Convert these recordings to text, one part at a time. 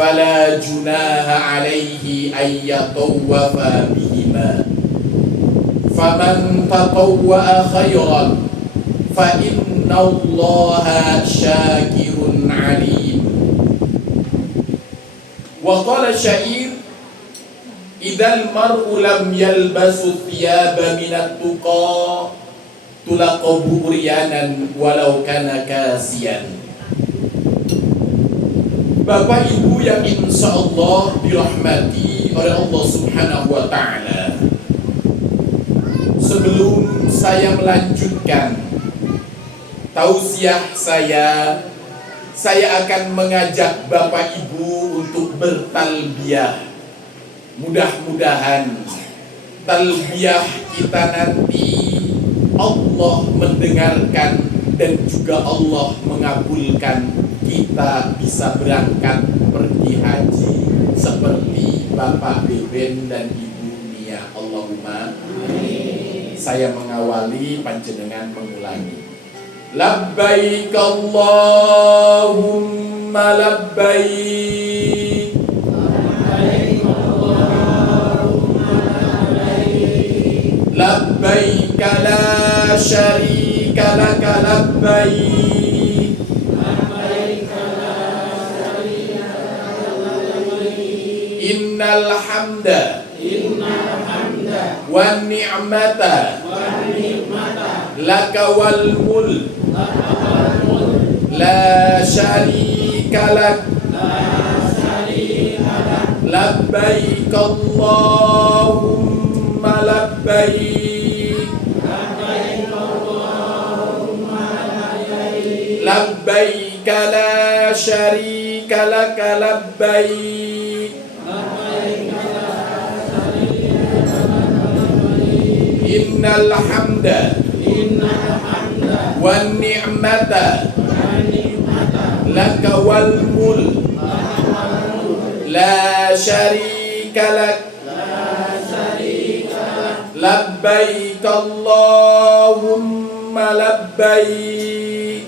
fala junaha alaihi ayyatawwafa bihima. Faman tatawwa'a khairan fa innallaha syakirun alim. Wa qala syair, idzal mar'u lam yalbasu thiyaba minat tuqa tulaqabu uryanan walau kana kasiyan. Bapak Ibu yang insya Allah dirahmati oleh Allah Subhanahu wa ta'ala, sebelum saya melanjutkan tausiah saya akan mengajak Bapak Ibu untuk bertalbiyah. Mudah-mudahan talbiyah kita nanti Allah mendengarkan dan juga Allah mengabulkan, kita bisa berangkat pergi haji seperti Bapak Beben dan Ibu Nia. Allahumma amin. Saya mengawali, panjenengan mengulangi. Labbaik Allahumma labbaik. Labbaik la syarika laka labbaik. Innal hamda wan ni'mata laka wal mulk la syarika lak. Labbaik Allahumma labbaik. Labbaik la syarika laka labbaik. Innal hamda wan ni'mata laka wal mulk la syarika lak. Labbaik Allahumma labbaik.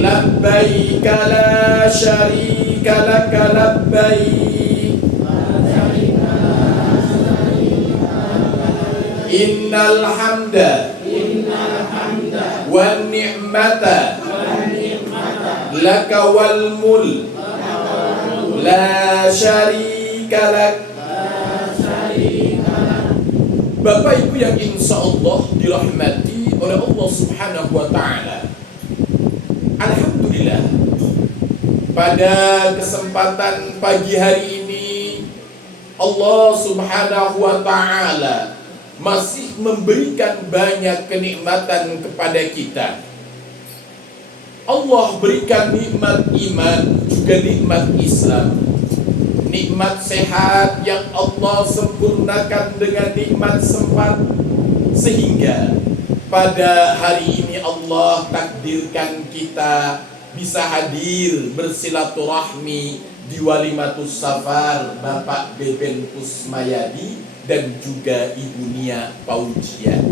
Labbaik la syarika laka labbaik. Innal hamda wan ni'mata laka wal mulk la syarika lak. Bapak Ibu yang insya Allah dirahmati oleh Allah Subhanahu wa ta'ala, alhamdulillah, pada kesempatan pagi hari ini Allah Subhanahu wa ta'ala masih memberikan banyak kenikmatan kepada kita. Allah berikan nikmat iman, juga nikmat Islam, nikmat sehat yang Allah sempurnakan dengan nikmat sempat, sehingga pada hari ini Allah takdirkan kita bisa hadir bersilaturahmi di Walimatus Safar Bapak Beben Kusmayadi dan juga Ibu Nia Paujian.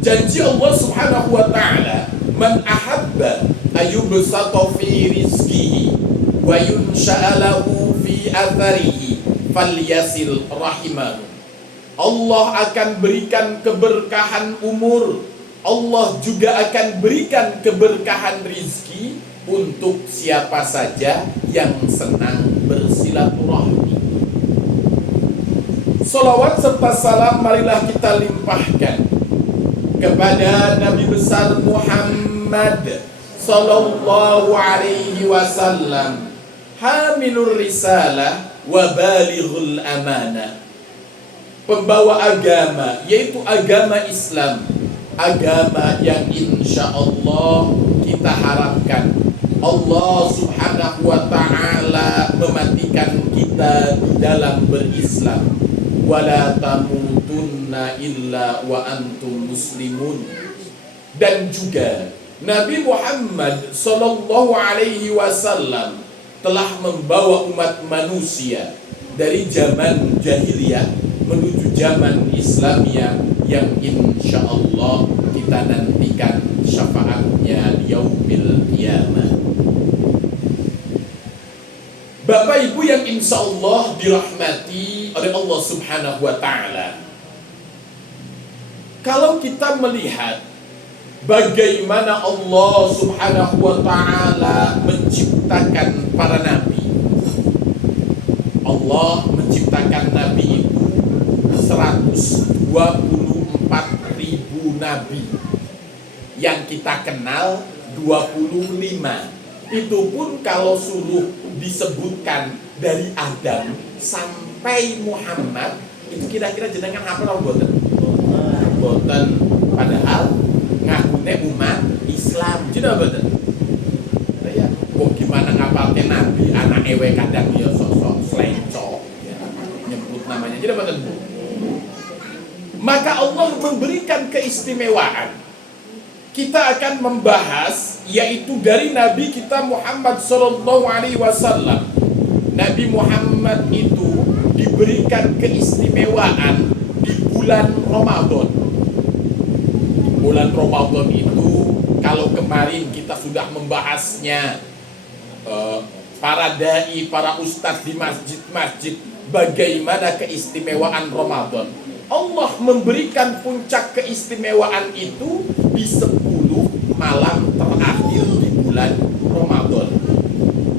Janji Allah Subhanahu wa ta'ala, man ahabba ayyubsata fi rizqihi wa yunsha'alahu fi atharihi falyasil rahimahu. Allah akan berikan keberkahan umur, Allah juga akan berikan keberkahan rizki untuk siapa saja yang senang bersilaturahmi. Salawat serta salam marilah kita limpahkan kepada Nabi besar Muhammad sallallahu alaihi wasallam, hamilur risalah wa balighul amanah, pembawa agama, yaitu agama Islam, agama yang insya Allah kita harapkan Allah Subhanahu wa ta'ala mematikan kita di dalam berislam. Wala tamutunna illa wa antum muslimun. Dan juga Nabi Muhammad sallallahu alaihi wasallam telah membawa umat manusia dari zaman jahiliyah menuju zaman Islamiyah yang insya Allah kita nantikan syafaatnya di yaumul Ibu yang insya Allah dirahmati oleh Allah Subhanahu wa Ta'ala, kalau kita melihat bagaimana Allah Subhanahu wa Ta'ala menciptakan para nabi, Allah menciptakan nabi itu 124.000 nabi. Yang kita kenal 25. Itu pun kalau suruh disebutkan dari Adam sampai Muhammad, itu kira-kira jenengan hafal boten? Boten. Padahal ngakune umat Islam. Jadi boten? Ya, kok gimana ngapalke nabi anak ewe kadang ya sosok slenco ya, nyebut namanya. Jadi boten? Maka Allah memberikan keistimewaan. Kita akan membahas yaitu dari Nabi kita Muhammad sallallahu alaihi wasallam. Nabi Muhammad itu diberikan keistimewaan di bulan Ramadan. Bulan Ramadan itu kalau kemarin kita sudah membahasnya, para dai, para ustadz di masjid-masjid, bagaimana keistimewaan Ramadan. Allah memberikan puncak keistimewaan itu di 10 malam terakhir di bulan Ramadan.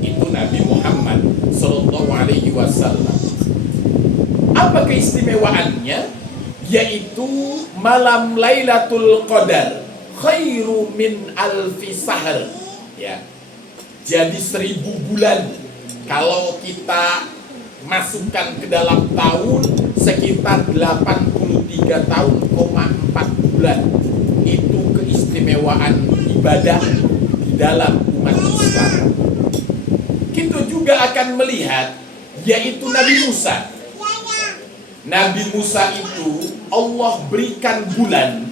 Itu Nabi Muhammad sallallahu alaihi wasallam. Apa keistimewaannya? Yaitu malam Lailatul Qadar khairu min alfi sahr. Ya. Jadi 1000 bulan. Kalau kita masukkan ke dalam tahun sekitar 83 tahun, 4 bulan. Itu keistimewaan ibadah di dalam umat Islam. Kita juga akan melihat yaitu Nabi Musa. Nabi Musa itu Allah berikan bulan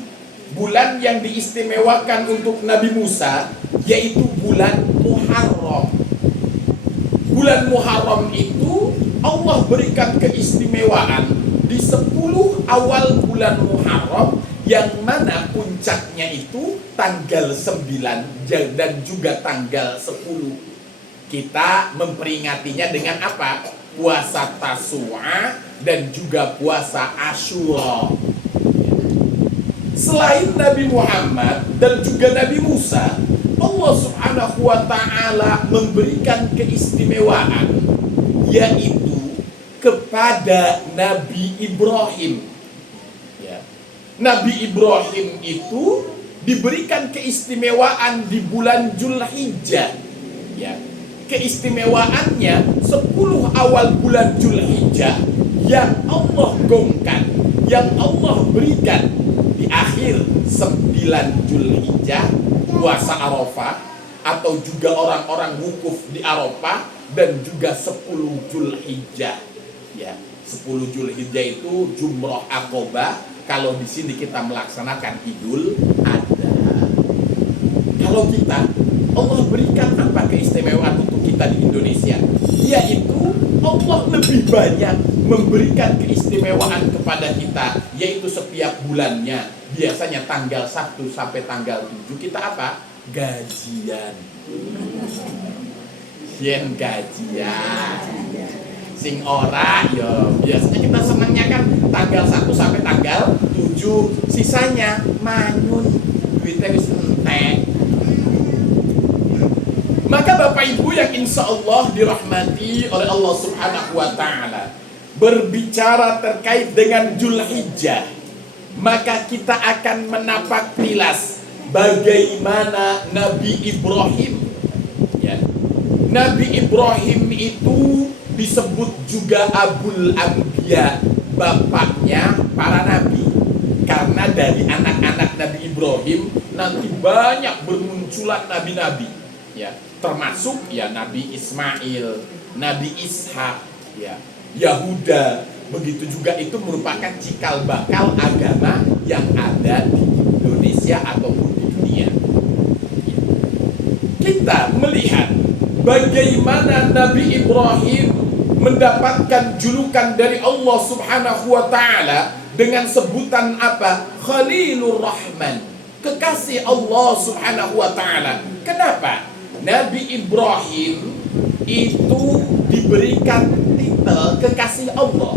yang diistimewakan untuk Nabi Musa, yaitu bulan Muharram. Bulan Muharram itu Allah berikan keistimewaan di 10 awal bulan Muharram, yang mana puncaknya itu tanggal 9 dan juga tanggal 10. Kita memperingatinya dengan apa? Puasa Tasu'a dan juga puasa Asyura. Selain Nabi Muhammad dan juga Nabi Musa, Allah Subhanahu wa Ta'ala memberikan keistimewaan yaitu kepada Nabi Ibrahim. Ya. Nabi Ibrahim itu diberikan keistimewaan di bulan Dzulhijjah. Ya. Keistimewaannya 10 awal bulan Dzulhijjah yang Allah gongkan, yang Allah berikan di akhir 9 Dzulhijjah, puasa Arafah atau juga orang-orang wukuf di Arafah, dan juga 10 Dzulhijjah. Ya, 10 Dzulhijjah itu Jumrah Aqobah. Kalau di sini kita melaksanakan Idul Adha. Kalau kita, Allah berikan apa keistimewaan untuk kita di Indonesia? Yaitu Allah lebih banyak memberikan keistimewaan kepada kita, yaitu setiap bulannya. Biasanya tanggal 1 sampai tanggal 7 kita apa? Gajian. Yen gajian. Sing ora ya biasanya kita senangnya kan tanggal 1 sampai tanggal 7, sisanya manyun, duitnya wis entek. Maka Bapak Ibu yang insya Allah dirahmati oleh Allah Subhanahu wa Ta'ala, berbicara terkait dengan Dzulhijjah, maka kita akan menapak tilas bagaimana Nabi Ibrahim. Ya. Nabi Ibrahim itu disebut juga Abul Anbiya, bapaknya para nabi. Karena dari anak-anak Nabi Ibrahim nanti banyak bermunculan nabi-nabi. Ya, termasuk ya Nabi Ismail, Nabi Ishak, ya, Yahuda. Begitu juga itu merupakan cikal bakal agama yang ada di Indonesia ataupun di dunia. Ya. Kita melihat bagaimana Nabi Ibrahim mendapatkan julukan dari Allah Subhanahu wa Ta'ala dengan sebutan apa? Khalilur Rahman, kekasih Allah Subhanahu wa Ta'ala. Kenapa? Nabi Ibrahim itu diberikan titel kekasih Allah.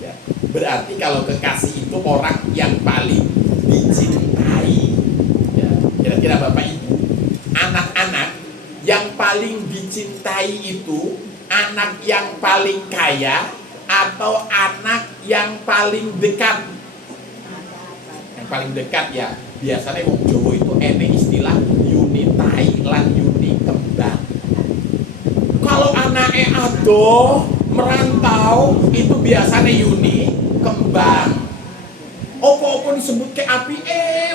Ya, berarti kalau kekasih itu orang yang paling dicintai. Ya, kira-kira Bapak Ibu, anak-anak yang paling dicintai itu anak yang paling kaya atau anak yang paling dekat? Yang paling dekat ya, biasanya wong Jawa itu enek istilah yuni tai lan yuni kembang. Kalau anaknya adoh merantau itu biasanya yuni kembang. Opo-opo disebut ke api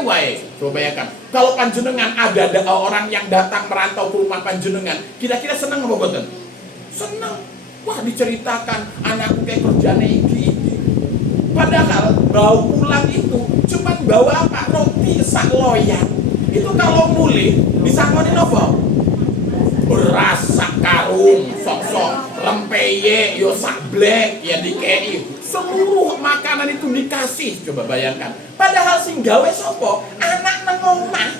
wae. Coba bayangkan, kalau panjenengan ada orang yang datang merantau ke rumah panjenengan, kira-kira seneng apa boten? Seneng. Wah, diceritakan anakku kayak kerjanya iki. Padahal bau pulang itu cuman bawa apa? Roti sak loyang. Itu kalau mulih disangoni apa? Beras sak karung, sok-sok rempeye yo sak blek ya dikei. Seluruh makanan itu dikasih, coba bayangkan. Padahal sing gawe sopo? Anak nang omah.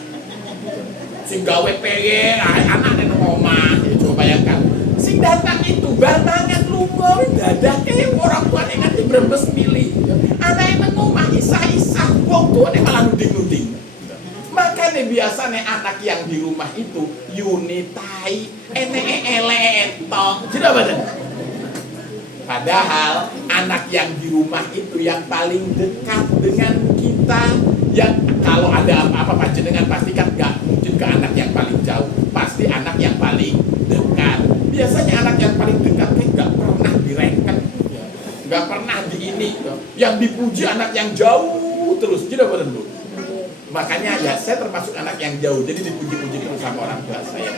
Sing gawe peye, anak nang omah. Ya, coba bayangkan. Sing datang itu banget lunga dadah ke orang tuane nganti brembes milih. Anake nang omah isah-isah, wong tuane malah nuding-nuding. Makanya biasanya anak yang di rumah itu unitai, ele-ele-tok. Tidak benar. Padahal anak yang di rumah itu yang paling dekat dengan kita. Yang kalau ada apa-apa panjenengan pasti kan gak mungkin ke anak yang paling jauh, pasti anak yang paling dekat. Biasanya anak yang paling dekat kan gak pernah direken, gak pernah di ini. Yang dipuji anak yang jauh terus, tidak benar Bu. Makanya ya saya termasuk anak yang jauh, jadi dipuji-puji terus sama orang tua saya.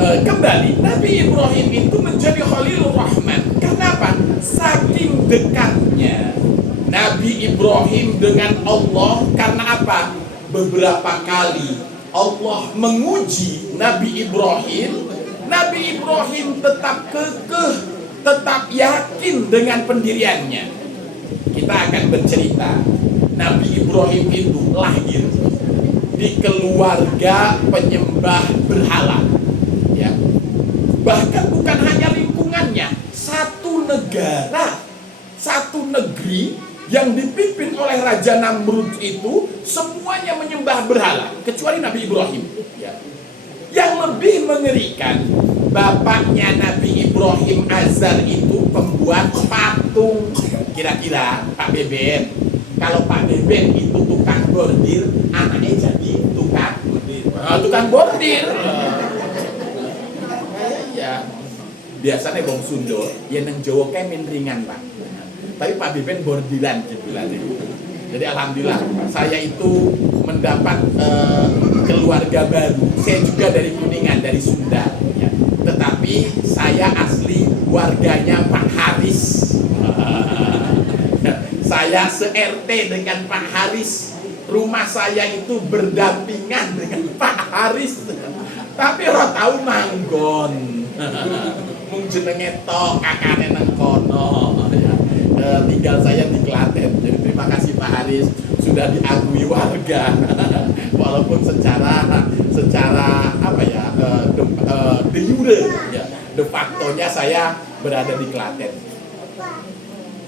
Kembali, Nabi Ibrahim itu menjadi Khalilur Rahman. Kenapa? Saking dekatnya Nabi Ibrahim dengan Allah. Karena apa? Beberapa kali Allah menguji Nabi Ibrahim. Nabi Ibrahim tetap kekeh, tetap yakin dengan pendiriannya. Kita akan bercerita, Nabi Ibrahim itu lahir di keluarga penyembah berhala. Ya. Bahkan bukan hanya lingkungannya, satu negara, satu negeri yang dipimpin oleh Raja Namrud itu semuanya menyembah berhala, kecuali Nabi Ibrahim. Ya. Yang lebih mengerikan, bapaknya Nabi Ibrahim Azar itu pembuat patung. Kira-kira Pak Beben, kalau Pak Beben itu tukang bordir, anaknya jadi tukang bordir. Tukang bordir. Ya, biasanya bong Sundo, ya neng Jawa kayak ringan Pak. Tapi Pak Beben bordiran jadilannya. Jadi alhamdulillah saya itu mendapat keluarga baru. Saya juga dari Kuningan, dari Sunda. Ya. Tetapi saya asli warganya Pak Haris. Saya se-RT dengan Pak Haris. Rumah saya itu berdampingan dengan Pak Haris. Tapi orang tahu manggon. Mung jenenge tok kakane nang kono. Tinggal saya di Klaten. Jadi terima kasih Pak Haris sudah diakui warga. Walaupun secara apa ya, de jure ya, de facto-nya saya berada di Klaten.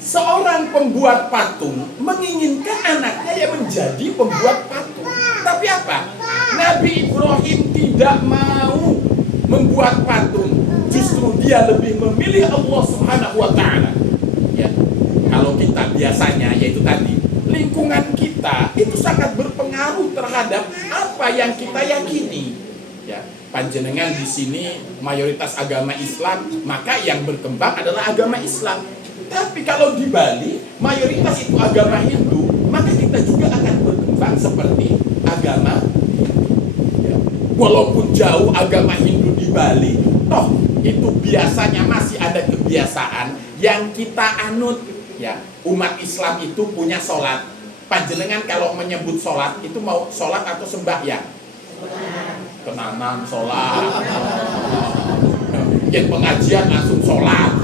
Seorang pembuat patung menginginkan anaknya yang menjadi pembuat patung. Tapi apa? Nabi Ibrahim tidak mau membuat patung. Justru dia lebih memilih Allah Subhanahu wa Ta'ala. Ya. Kalau kita biasanya, yaitu tadi, lingkungan kita itu sangat berpengaruh terhadap apa yang kita yakini. Ya. Panjenengan di sini mayoritas agama Islam, maka yang berkembang adalah agama Islam. Tapi kalau di Bali mayoritas itu agama Hindu, maka kita juga akan berkembang seperti agama ya. Walaupun jauh agama Hindu di Bali, toh itu biasanya masih ada kebiasaan yang kita anut ya. Umat Islam itu punya sholat. Panjenengan kalau menyebut sholat itu mau sholat atau sembahyang? Tenanan sholat. Yang pengajian langsung sholat.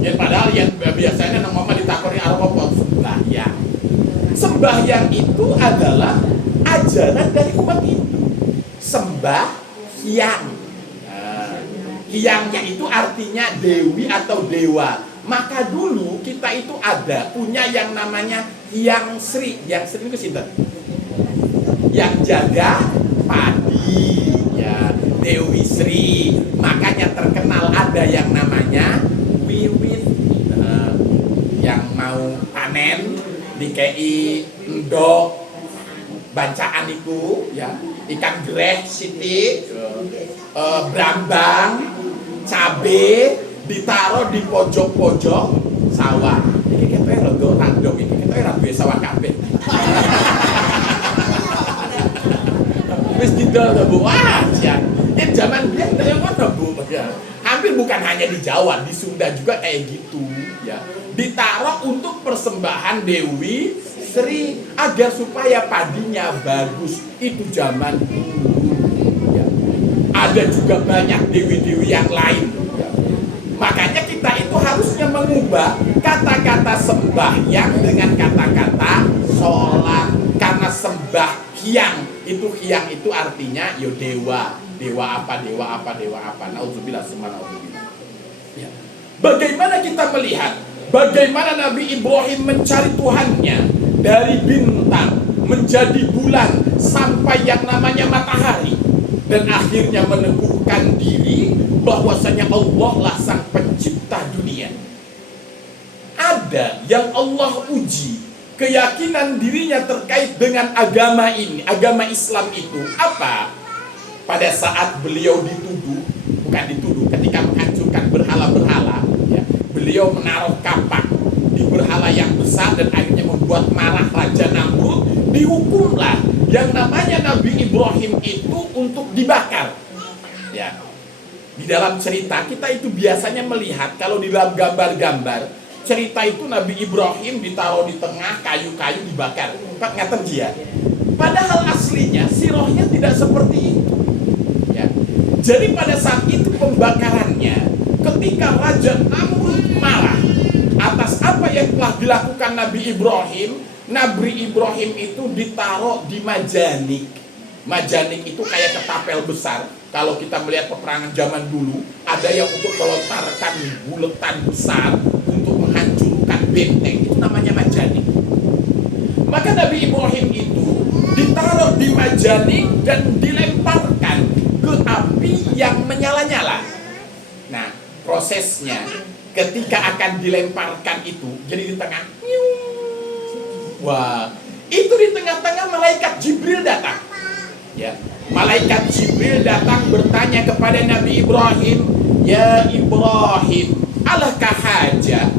Ya padahal yang biasanya nang mama ditakoni arep apa sembahyang. Sembahyang itu adalah ajaran ajaran dari umat Hindu. Sembah hyang. Nah, hyangnya itu artinya dewi atau dewa. Maka dulu kita itu punya yang namanya Hyang Sri. Hyang Sri itu sinten? Yang jaga padi, ya, Dewi Sri. Makanya terkenal ada yang namanya wiwit, yang mau panen dikei endok bancaan itu, ya, ikan greh siti, brambang, cabe ditaruh di pojok-pojok sawah. Ini kita rada random, ini kita rada sawah kabeh. Wis didol to, Bu. Wah, ya zaman biyen kaya ngono, Bu. Ya. Hampir bukan hanya di Jawa, di Sunda juga kayak gitu, ya. Ditaruh untuk persembahan Dewi Sri agar supaya padinya bagus. Itu zaman dulu. Ya. Ada juga banyak dewi-dewi yang lain. Ya. Makanya kita itu harusnya mengubah kata-kata sembahyang dengan kata-kata sholat. Karena sembahyang itu artinya yo dewa apa. Nauzubillah summa nauzubillah. Ya. Bagaimana kita melihat bagaimana Nabi Ibrahim mencari Tuhannya dari bintang menjadi bulan sampai yang namanya matahari, dan akhirnya meneguhkan diri bahwasanya Allah lah sang pencipta dunia. Ada yang Allah uji keyakinan dirinya terkait dengan agama ini, agama Islam itu apa? Pada saat beliau ketika menghancurkan berhala-berhala, ya, beliau menaruh kapak di berhala yang besar dan akhirnya membuat marah Raja Namrud. Dihukumlah yang namanya Nabi Ibrahim itu untuk dibakar. Ya. Di dalam cerita kita itu biasanya melihat kalau di dalam gambar-gambar cerita itu Nabi Ibrahim ditaruh di tengah, kayu-kayu dibakar. Pak ngaten dia. Padahal aslinya sirahnya tidak seperti itu. Ya. Jadi pada saat itu pembakarannya, ketika Raja Namrud marah atas apa yang telah dilakukan Nabi Ibrahim itu ditaruh di majanik. Majanik itu kayak ketapel besar. Kalau kita melihat peperangan zaman dulu, ada yang untuk melontarkan buletan besar untuk menghancurkan benteng, itu namanya majanik. Maka Nabi Ibrahim itu ditaruh di majanik dan dilemparkan ke api yang menyala-nyala. Nah, prosesnya ketika akan dilemparkan itu, jadi di tengah, wah, itu di tengah-tengah malaikat Jibril datang. Ya, malaikat Jibril datang bertanya kepada Nabi Ibrahim, "Ya Ibrahim, alakah hajat?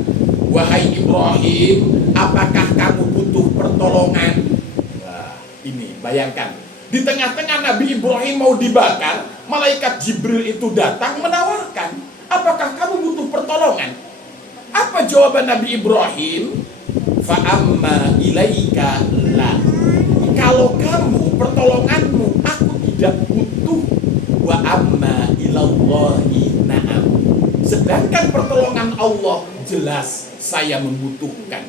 Wahai Ibrahim, apakah kamu butuh pertolongan?" Wah, ini bayangkan, di tengah-tengah Nabi Ibrahim mau dibakar, malaikat Jibril itu datang menawarkan, "Apakah kamu butuh pertolongan?" Apa jawaban Nabi Ibrahim? "Fa'amma ilaika la." Kalau kamu, pertolonganmu, aku tidak butuh. Wa amma ilallahi na'am. Sedangkan pertolongan Allah jelas saya membutuhkan.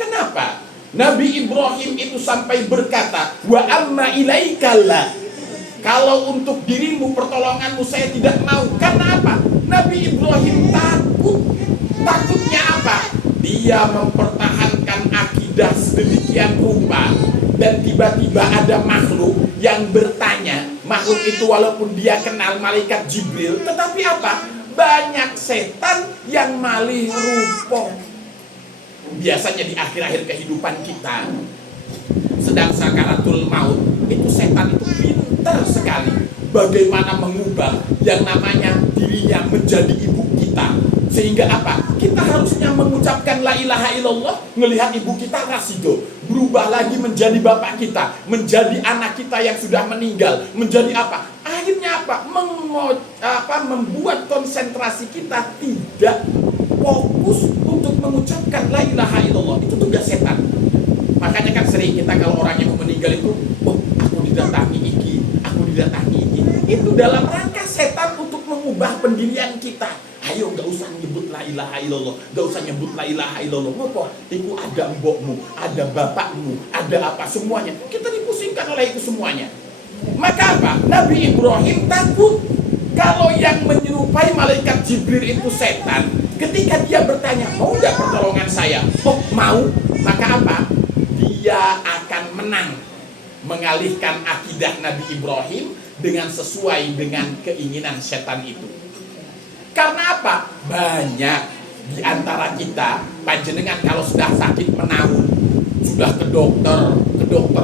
Kenapa? Nabi Ibrahim itu sampai berkata, wa amma ilaikalla. Kalau untuk dirimu, pertolonganmu saya tidak mau. Karena apa? Nabi Ibrahim takut. Takutnya apa? Dia mempertahankan akidah sedemikian rupa, dan tiba-tiba ada makhluk yang bertanya. Makhluk itu walaupun dia kenal malaikat Jibril, tetapi apa? Banyak setan yang malih rupa. Biasanya di akhir-akhir kehidupan kita, sedang sakaratul maut, itu setan itu pintar sekali bagaimana mengubah yang namanya dirinya menjadi ibu kita. Sehingga apa? Kita harusnya mengucapkan la ilaha illallah, ngelihat ibu kita rasido, berubah lagi menjadi bapak kita, menjadi anak kita yang sudah meninggal, menjadi apa? Akhirnya apa? Membuat konsentrasi kita tidak fokus untuk mengucapkan la ilaha illallah. Itu tugas setan. Makanya kan sering kita kalau orang yang mau meninggal itu, oh aku didatangi iki, aku didatangi iki. Itu dalam rangka setan untuk mengubah pendirian kita. Ayo gak usah nyebut la ilaha illallah, gak usah nyebut la ilaha illallah. Apa? Itu ada mbokmu, ada bapakmu, ada apa semuanya. Kita dipusingkan oleh itu semuanya. Maka apa? Nabi Ibrahim takut kalau yang menyerupai malaikat Jibril itu setan. Ketika dia bertanya, mau nggak pertolongan saya? Oh mau. Maka apa? Dia akan menang mengalihkan akidah Nabi Ibrahim dengan sesuai dengan keinginan setan itu. Karena apa? Banyak di antara kita, panjenengan kalau sudah sakit menaun, sudah ke dokter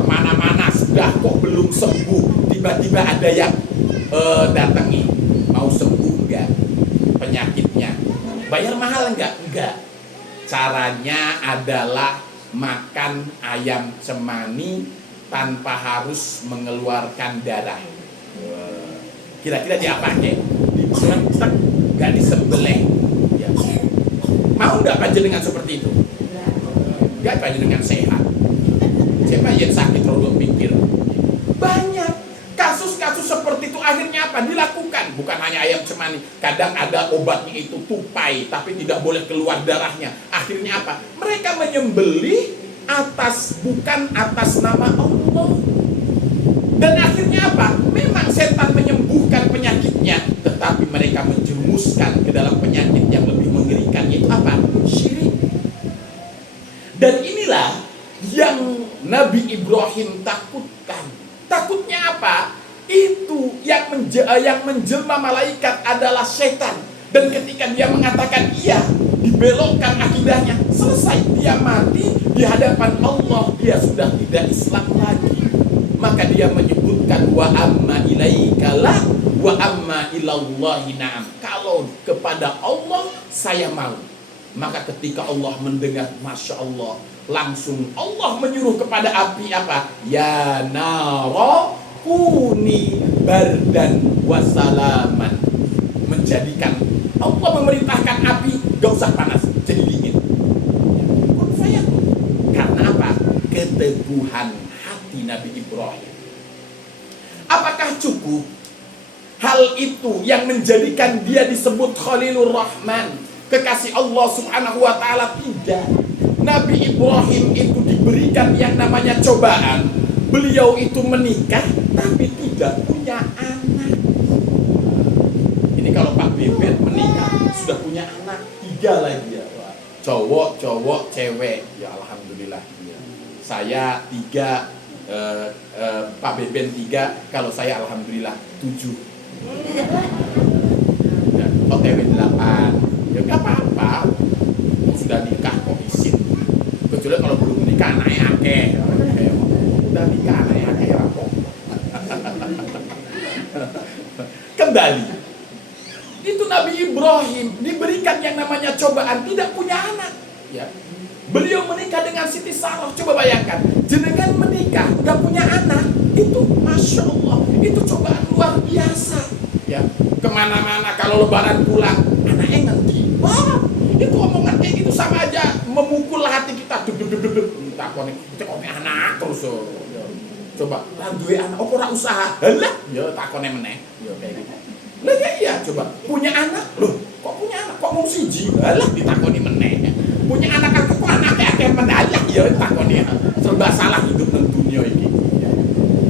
mana-mana, sudah kok belum sembuh, tiba-tiba ada yang datangi, mau sembuh enggak penyakitnya? Bayar mahal enggak? Enggak. Caranya adalah makan ayam cemani tanpa harus mengeluarkan darah. Kira-kira diapain? Dicetek, nggak disembelih. Ya. Mau nggak panjenengan seperti itu? Nggak, panjenengan sehat. Siapa yang sakit rodok pikir? Banyak kasus-kasus seperti itu akhirnya apa? Dilakukan. Bukan hanya ayam cemani. Kadang ada obatnya itu tupai, tapi tidak boleh keluar darahnya. Akhirnya apa? Mereka menyembelih bukan atas nama Allah. Dan akhirnya apa? Memang setan menyembuhkan penyakitnya, tetapi mereka menjerumuskan ke dalam penyakit yang lebih mengerikan, yaitu apa? Syirik. Dan inilah yang Nabi Ibrahim takutkan. Takutnya apa? Itu yang menjelma malaikat adalah setan. Dan ketika dia mengatakan iya, dibelokkan akidahnya, selesai, dia mati di hadapan Allah, dia sudah tidak Islam lagi. Maka dia menyebutkan wa amma ilaikalah wa amma ilallahi na'am. Kalau kepada Allah saya mau. Maka ketika Allah mendengar, Masya Allah, langsung Allah menyuruh kepada api apa? Ya nara kuni bardan wasalaman. Menjadikan, Allah memerintahkan api gak usah panas, jadi dingin. Karena apa? Keteguhan hati Nabi Ibrahim. Apakah cukup hal itu yang menjadikan dia disebut Khalilur Rahman, kekasih Allah Subhanahu wa ta'ala? Tidak. Nabi Ibrahim itu diberikan yang namanya cobaan. Beliau itu menikah tapi tidak punya anak. Ini kalau Pak Bebet menikah sudah punya anak 3 lagi ya. Cowok, cewek. Ya alhamdulillah. Saya 3, Pak Beben 3, kalau saya alhamdulillah 7. Dan OTW 8. Ya nggak apa-apa. Sudah nikah kok izin. Kecuali kalau belum nikah anaknya akeh. Udah nikah anaknya akeh rapok. Kembali. Itu Nabi Ibrahim diberikan yang namanya cobaan, tidak punya anak. Ya. Beliau menikah dengan Siti Sarah. Coba bayangkan, jenengan menikah gak punya anak, itu Masya Allah, itu cobaan luar biasa. Ya, kemana-mana kalau lebaran pulang, anaknya ngerti. Wah, itu omongan kayak gitu sama aja memukul hati kita. Takone, kita kone anak terus. Coba, duwe anak, apa ora usaha? Halah, ya takone meneh. Ya kayak gitu. Lah iya, coba punya anak, loh, kok punya anak? Kok mau siji? Halah ditakoni meneh. Punya anak aku kok anaknya akeh mendadak ya takoni. Serba salah hidup nang dunia ini.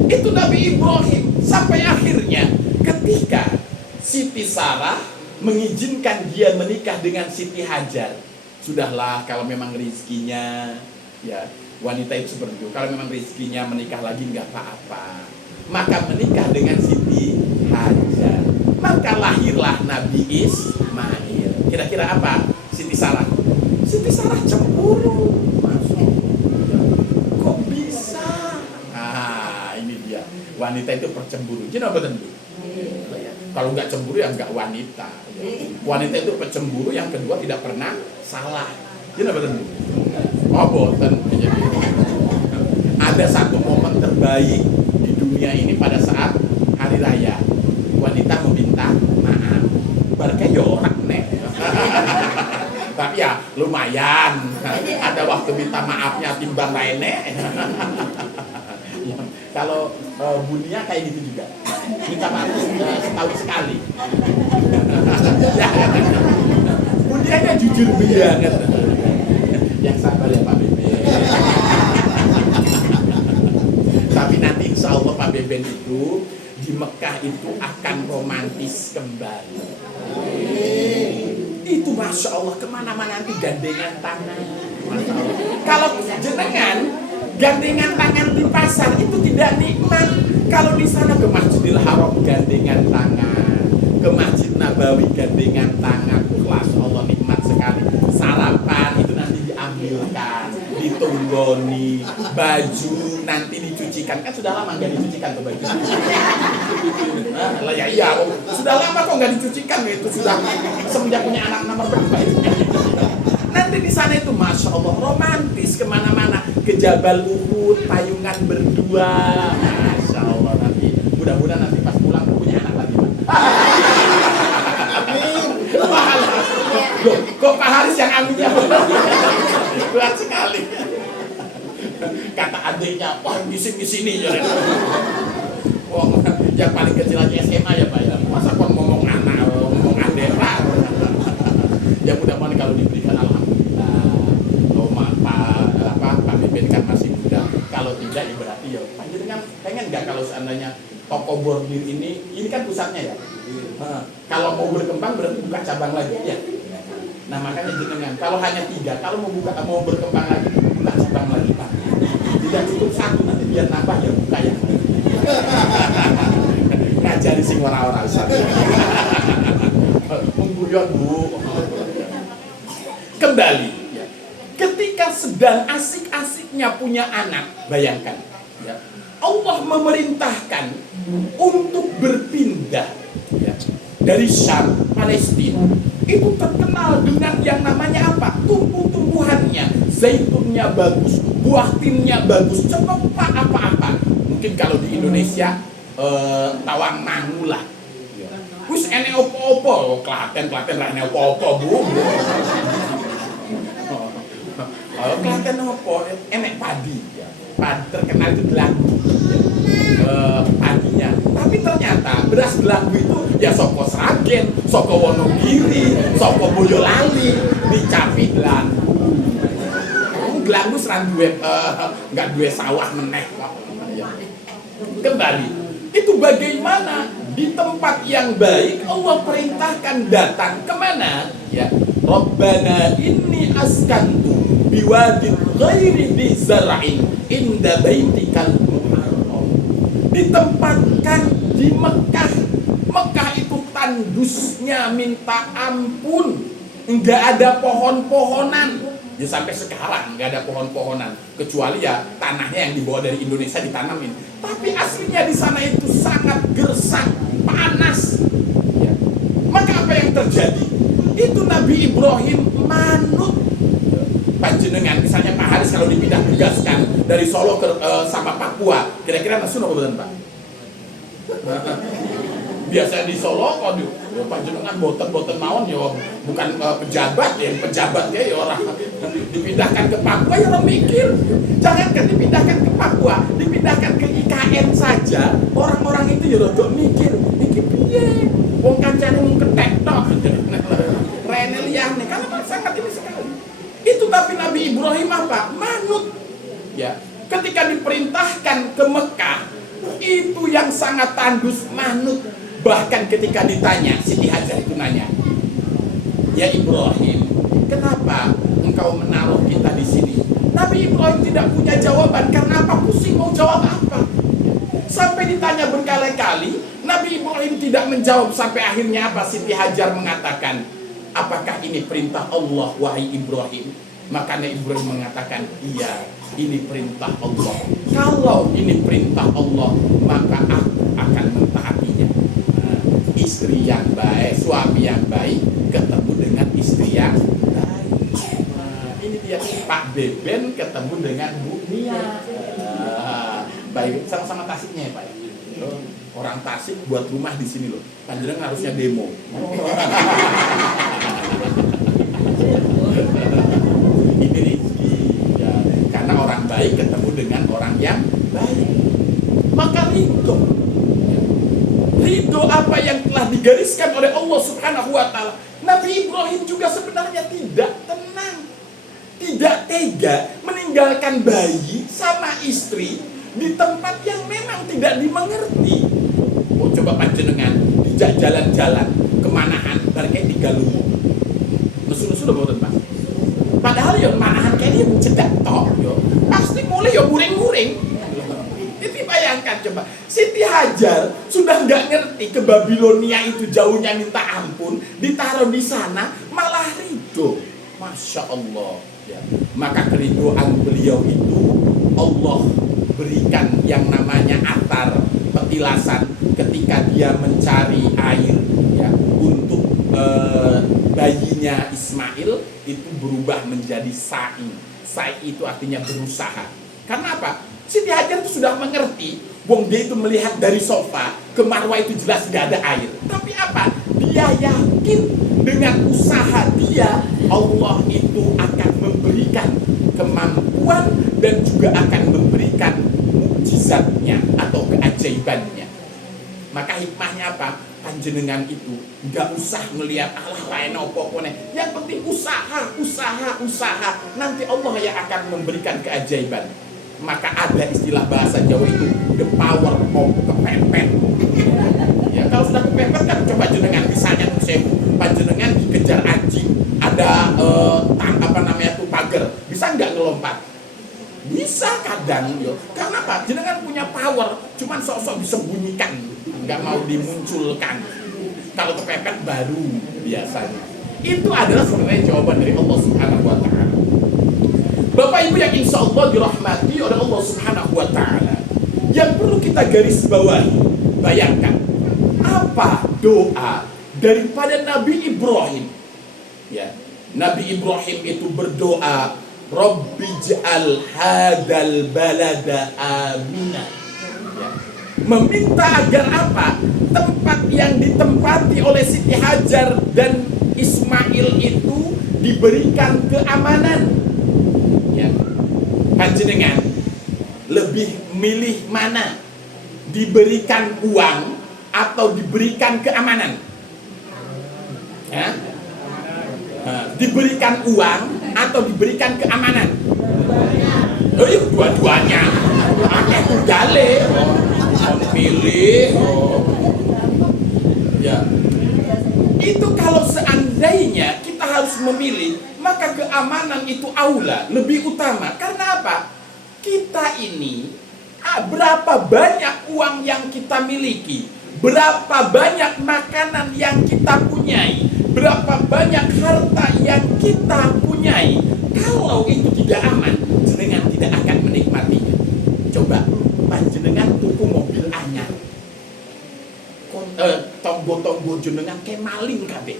Itu Nabi Ibrahim sampai akhirnya ketika Siti Sarah mengizinkan dia menikah dengan Siti Hajar. Sudahlah kalau memang rezekinya, ya wanita itu seperti itu. Kalau memang rezekinya menikah lagi nggak apa-apa. Maka menikah dengan Siti Hajar. Maka lahirlah Nabi Ismail. Kira-kira apa Siti Sarah? Siti Sarah cemburu. Kok bisa? Ah, ini dia. Wanita itu percemburu. Jadi apa tentu? Kalau nggak cemburu ya nggak wanita. Wanita itu pencemburu, yang kedua tidak pernah salah. Jadi apa tentu? Oh boten. Ada satu momen terbaik di dunia ini pada saat hari raya. Wanita meminta maaf. Barangkali ya orang nek. Tapi ya lumayan. Ada waktu minta maafnya timbang lainnya. Kalau Bunia kayak gitu juga. Minta maaf setahun sekali. Bunianya jujur banget. Yang sabar ya Pak Bebe. Tapi nanti insya Allah Pak Beben itu di Mekah itu akan romantis kembali. Itu Masya Allah, kemana-mana nanti gandengan tangan. Masya Allah. Kalau jenengan gandengan tangan di pasar itu tidak nikmat. Kalau di sana ke Masjidil Haram gandengan tangan, ke Masjid Nabawi gandengan tangan, Masya Allah nikmat sekali. Sarapan itu nanti diambilkan, ditunggoni, baju nanti dicucikan. Kan sudah lama nggak dicucikan tuh baju. Nah, ya iya, sudah lama kok nggak dicucikan itu, sudah semenjak punya anak nomor berapa itu. Nanti di sana itu Masya Allah romantis kemana-mana, ke Jabal Uhud, payungan berdua, Masya Allah. Nanti mudah-mudahan nanti pas pulang punya anak lagi. Loh, kok Pak Haris yang aminnya berat sekali. Kata adiknya, wah di sini ya. Oh, yang paling kecil aja SMA ya Pak ya. Masa kon ngomong anak, ngomong adik Pak. Ya mudah-mudahan kalau diberikan alhamdulillah. Oh Pak Beben kan masih muda. Kalau tidak ya berarti ya. Panjenengan pengen nggak kalau seandainya toko bordir ini kan pusatnya ya. Kalau mau berkembang berarti buka cabang lagi ya. Nah makanya jenengan kalau hanya 3, kalau mau berkembang lagi buka cabang lagi Pak. Tidak cukup 1 nanti biar nambah ya buka ya. Ngajari sing ora-ora usah. Mengguyon Bu. Kembali ya. Ketika sedang asik-asiknya punya anak, bayangkan ya. Allah memerintahkan untuk berpindah ya, dari Syam, Palestina. Itu terkenal dengan yang namanya apa? Tumbuh-tumbuhannya, zaitunnya bagus, buah tinnya bagus, cepat apa-apa. Mungkin kalau di Indonesia tawang mangu lah. Wis enek opo-opo, Klaten lah enek opo-opo Bu. Klaten opo? Enek padi. Padi terkenal itu Delagu. Padinya. Tapi ternyata beras Delagu itu ya soko Sragen, soko Wonogiri, soko Boyolali, dicapi Delagu. Delagu serang nggak duwe sawah meneh kok. Kembali, itu bagaimana di tempat yang baik Allah perintahkan datang kemana? Ya, Rabbana inni askantu biwadin ghairi di zara'in inda baitikal muharram. Ditempatkan di Mekah. Mekah itu tandusnya minta ampun, nggak ada pohon-pohonan. Ya sampai sekarang nggak ada pohon-pohonan, kecuali ya tanahnya yang dibawa dari Indonesia ditanamin. Tapi aslinya di sana itu sangat gersang, panas. Ya. Maka apa yang terjadi? Itu Nabi Ibrahim manut. Panjenengan misalnya Pak Haris kalau dipindah tugaskan dari Solo ke sama Papua, kira-kira masuk apa betul Pak? Biasanya di Solo kok panjenengan boten mawon ya bukan pejabat ya orang dipindahkan ke Papua ya orang mikir. Jangankan dipindahkan ke Papua, dipindahkan ke IKN saja orang-orang itu ya rada mikir iki piye wong kancane mung ketek tok rene liyane kan sangat ini sekali. Itu tapi Nabi Ibrahim apa? Manut. Ya, ketika diperintahkan ke Mekah itu yang sangat tandus manut. Bahkan ketika ditanya, Siti Hajar itu nanya, ya Ibrahim, kenapa engkau menaruh kita di sini? Nabi Ibrahim tidak punya jawaban, karena apa? Pusing mau jawab apa? Sampai ditanya berkali-kali, Nabi Ibrahim tidak menjawab. Sampai akhirnya apa? Siti Hajar mengatakan, apakah ini perintah Allah, wahai Ibrahim? Makanya Ibrahim mengatakan, iya, ini perintah Allah. Kalau ini perintah Allah, maka aku akan mentaatinya. Istri yang baik, suami yang baik, ketemu dengan istri yang baik. Ini dia Pak Beben ketemu dengan Bu Mia. Baik, sama-sama Tasiknya ya Pak. Orang Tasik buat rumah di sini loh. Panjenengan harusnya demo. Ini rezeki. Ya, karena orang baik ketemu dengan orang yang baik. Maka ridho apa yang telah digariskan oleh Allah Subhanahu wa Ta'ala. Nabi Ibrahim juga sebenarnya tidak tenang, tidak tega meninggalkan bayi sama istri di tempat yang tidak dimengerti. Oh, coba panjenengan dijak jalan-jalan kemanahan bareng digalungu. Nesu-nesu lho mboten, Pak. Padahal ya manahan kene cedak tok yo. Pasti mulai ya muring-muring. Itu bayangkan coba, Siti Hajar sudah nggak ngerti ke Babilonia itu jauhnya minta ampun, ditaruh di sana malah ridho. Masya Allah. Ya. Maka keridoan beliau itu Allah berikan yang namanya atar petilasan ketika dia mencari air ya untuk bayinya Ismail itu berubah menjadi sa'i. Sa'i itu artinya berusaha. Karena apa? Siti Hajar itu sudah mengerti, wong dia itu melihat dari sofa ke Marwah itu jelas gak ada air. Tapi apa? Dia yakin dengan usaha dia, Allah itu akan memberikan kemampuan dan juga akan memberikan mukjizatnya atau keajaibannya. Maka hikmahnya apa? Panjenengan itu nggak usah melihat Allah lain opo yang penting usaha. Nanti Allah yang akan memberikan keajaiban. Maka ada istilah bahasa Jawa itu the power of kepepet. Ya kalau sudah kepepet kan coba jenengan misalnya panjenengan dikejar anjing, ada pagar, bisa nggak ngelompat? Bisa kadang yo. Karena apa? Jenengan punya power, cuman sok-sok disembunyikan, nggak mau dimunculkan. Kalau kepepet baru biasanya. Itu adalah sebenarnya jawaban dari Allah Subhanahu wa Ta'ala. Bapak Ibu yang insya Allah dirahmati oleh Allah Subhanahu wa Ta'ala, yang perlu kita garis bawahi, bayangkan apa doa daripada Nabi Ibrahim. Ya, Nabi Ibrahim itu berdoa, Rabbi ja'al hadal balada amina. Ya. Meminta agar apa? Tempat yang ditempati oleh Siti Hajar dan Ismail itu diberikan keamanan. Ya. Panjenengan lebih milih mana? Diberikan uang atau diberikan keamanan? Ya? Diberikan uang atau diberikan keamanan? Oh iya, dua-duanya. Akeh tunggale. Pilih. Ya. Itu kalau seandainya kita harus memilih, maka keamanan itu aula, lebih utama. Karena apa? Kita ini berapa banyak uang yang kita miliki, berapa banyak makanan yang kita punyai, berapa banyak harta yang kita punyai, kalau itu tidak aman, jenengan tidak akan menikmatinya. Coba panjenengan tuku mobil anyar, tonggo-tonggo jenengan kayak maling kabeh.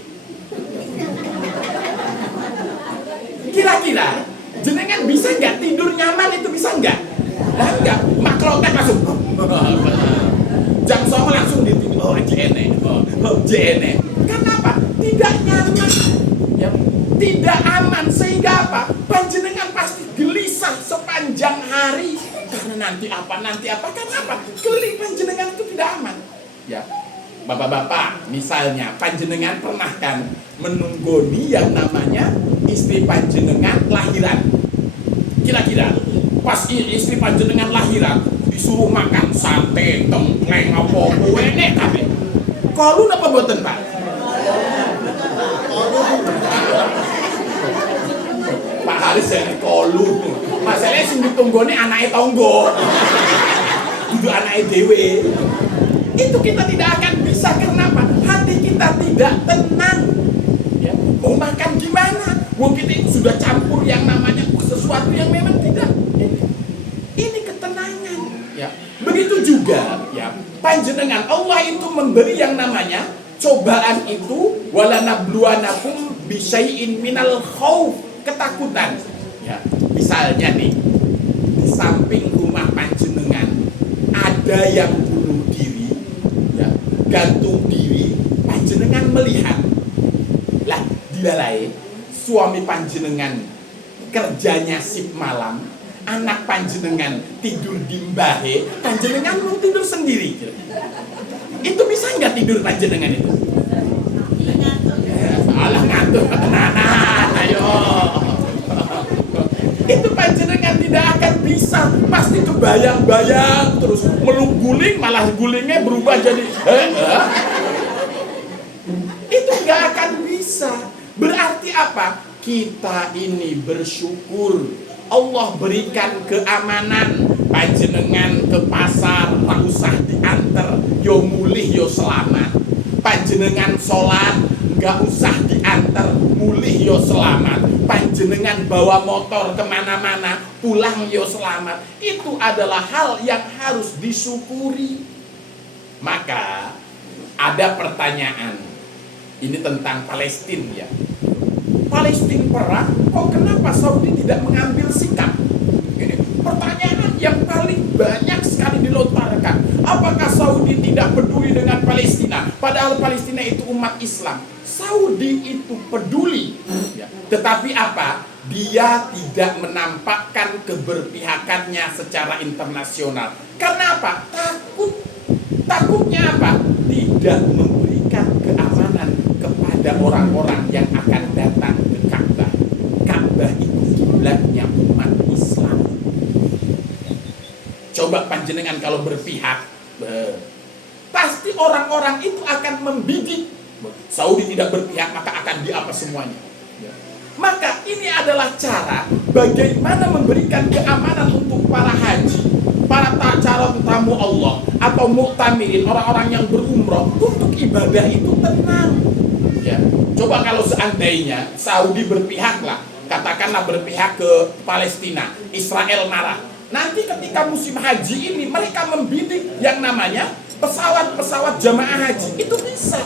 Kira-kira jenengan bisa nggak tidur nyaman? Itu bisa nggak? Nah, nggak, maklotek langsung jam 9 langsung ditidur. JNE. Kenapa? Tidak nyaman, ya, tidak aman, sehingga apa? Panjenengan pasti gelisah sepanjang hari. Karena nanti apa? Kenapa? Geli panjenengan itu tidak aman. Ya, bapak-bapak, misalnya panjenengan pernah kan menunggoni yang namanya istri panjenengan lahiran. Kira-kira pas istri panjenengan lahiran disuruh makan sate, tengkleng, apa enek kabeh. Kolun apa mboten, Pak? Pak Haris jadi kolun. Masalahnya sing ditunggone anake tonggo. Kudu anake dhewe. Itu kita tidak akan bisa. Karena apa? Hati kita tidak tenang. Ya, mau makan gimana? Mungkin itu sudah campur yang namanya sesuatu yang memang tidak. Ini ketenangan. Ya, begitu juga. Ya, panjenengan Allah itu memberi yang namanya cobaan itu wala nabluwanakum bisyai'in minal khauf, ketakutan. Ya, misalnya nih di samping rumah panjenengan ada yang bunuh diri, ya, gantung diri, panjenengan melihat lah dilalai suami panjenengan kerjanya sip malam, anak panjenengan tidur di mbahe, panjenengan mau tidur sendiri. Itu bisa nggak tidur panjenengan itu? Ya, salah ngantuk ketenanan, ayo. Itu panjenengan tidak akan bisa, pasti kebayang-bayang terus meluk guling, malah gulingnya berubah jadi itu nggak akan bisa. Berarti apa? Kita ini bersyukur Allah berikan keamanan, panjenengan ke pasar tak usah diantar, yo mulih yo selamat. Panjenengan sholat gak usah diantar, mulih yo selamat. Panjenengan bawa motor kemana-mana, pulang yo selamat. Itu adalah hal yang harus disyukuri. Maka ada pertanyaan, ini tentang Palestina ya. Palestina perang, kok kenapa Saudi tidak mengambil sikap? Ini pertanyaan yang paling banyak sekali dilontarkan. Apakah Saudi tidak peduli dengan Palestina? Padahal Palestina itu umat Islam. Saudi itu peduli, ya. Tetapi apa? Dia tidak menampakkan keberpihakannya secara internasional. Karena apa? Takut. Takutnya apa? Tidak memberikan keamanan kepada orang-orang yang akan datang ke Ka'bah. Ka'bah itu kiblatnya umat Islam. Coba panjenengan kalau berpihak, pasti orang-orang itu akan membidik. Saudi tidak berpihak, maka akan diapa semuanya. Maka ini adalah cara bagaimana memberikan keamanan untuk para haji, para calon tamu Allah, atau mu'tamirin, orang-orang yang berumroh, untuk ibadah itu tenang. Ya. Coba kalau seandainya Saudi berpihak lah, katakanlah berpihak ke Palestina, Israel marah. Nanti ketika musim haji ini mereka membidik yang namanya pesawat-pesawat jamaah haji. Itu bisa.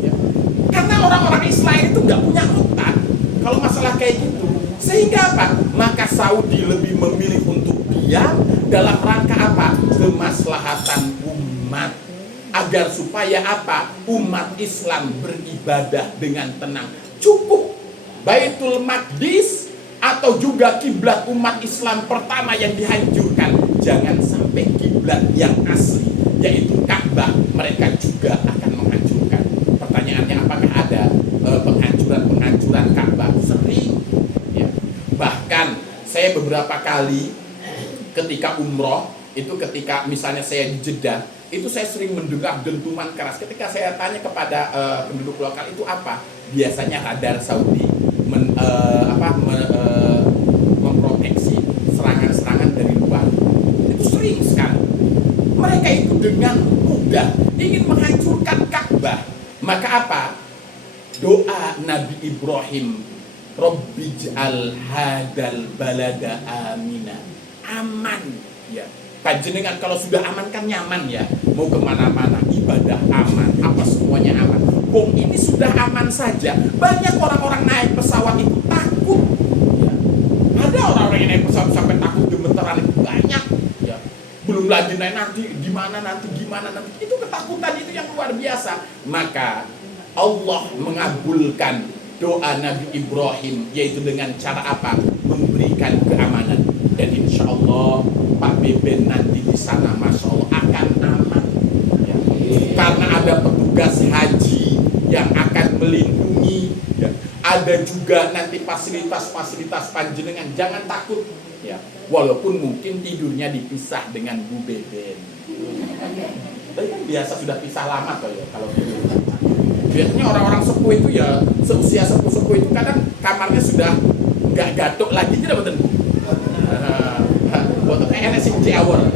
Ya. Karena orang-orang Israel itu nggak punya otak kalau masalah kayak gitu. Sehingga apa? Maka Saudi lebih memilih untuk diam dalam rangka apa? Kemaslahatan umat. Agar supaya apa? Umat Islam beribadah dengan tenang. Cukup Baitul Maqdis atau juga kiblat umat Islam pertama yang dihancurkan. Jangan sampai kiblat yang asli, yaitu Ka'bah, mereka juga akan menghancurkan. Pertanyaannya, apakah ada penghancuran Ka'bah? Sering. Ya. Bahkan saya beberapa kali ketika umroh, itu ketika misalnya saya di Jeddah, itu saya sering mendengar dentuman keras. Ketika saya tanya kepada penduduk lokal, itu apa? Biasanya radar Saudi memproteksi serangan-serangan dari luar. Itu sering sekali. Mereka itu dengan mudah ingin menghancurkan Ka'bah. Maka apa? Doa Nabi Ibrahim, Rabbij'al hadal balada amina. Aman. Ya. Panjenengan kalau sudah aman kan nyaman ya. Mau kemana-mana ibadah aman, apa semuanya aman. Bom ini sudah aman saja. Banyak orang-orang naik pesawat itu takut. Ya. Ada orang-orang yang naik pesawat sampai takut gemeteran itu banyak. Ya. Belum lagi naik nanti gimana nanti. Itu ketakutan itu yang luar biasa. Maka Allah mengabulkan doa Nabi Ibrahim, yaitu dengan cara apa? Memberikan keamanan. Dan insya Allah Pak Beben nanti di sana masya Allah akan aman. Ya. Karena ada petugas haji yang akan melindungi. Ya. Ada juga nanti fasilitas-fasilitas panjenengan. Jangan takut. Ya. Walaupun mungkin tidurnya dipisah dengan Bu Beben. Tapi kan biasa sudah pisah lama toh ya kalau tidur. Biasanya orang-orang sepuh itu ya seusia sepuh-sepuh itu kadang kamarnya sudah nggak gatuk lagi, tidak betul? Waktu kayak sing hour.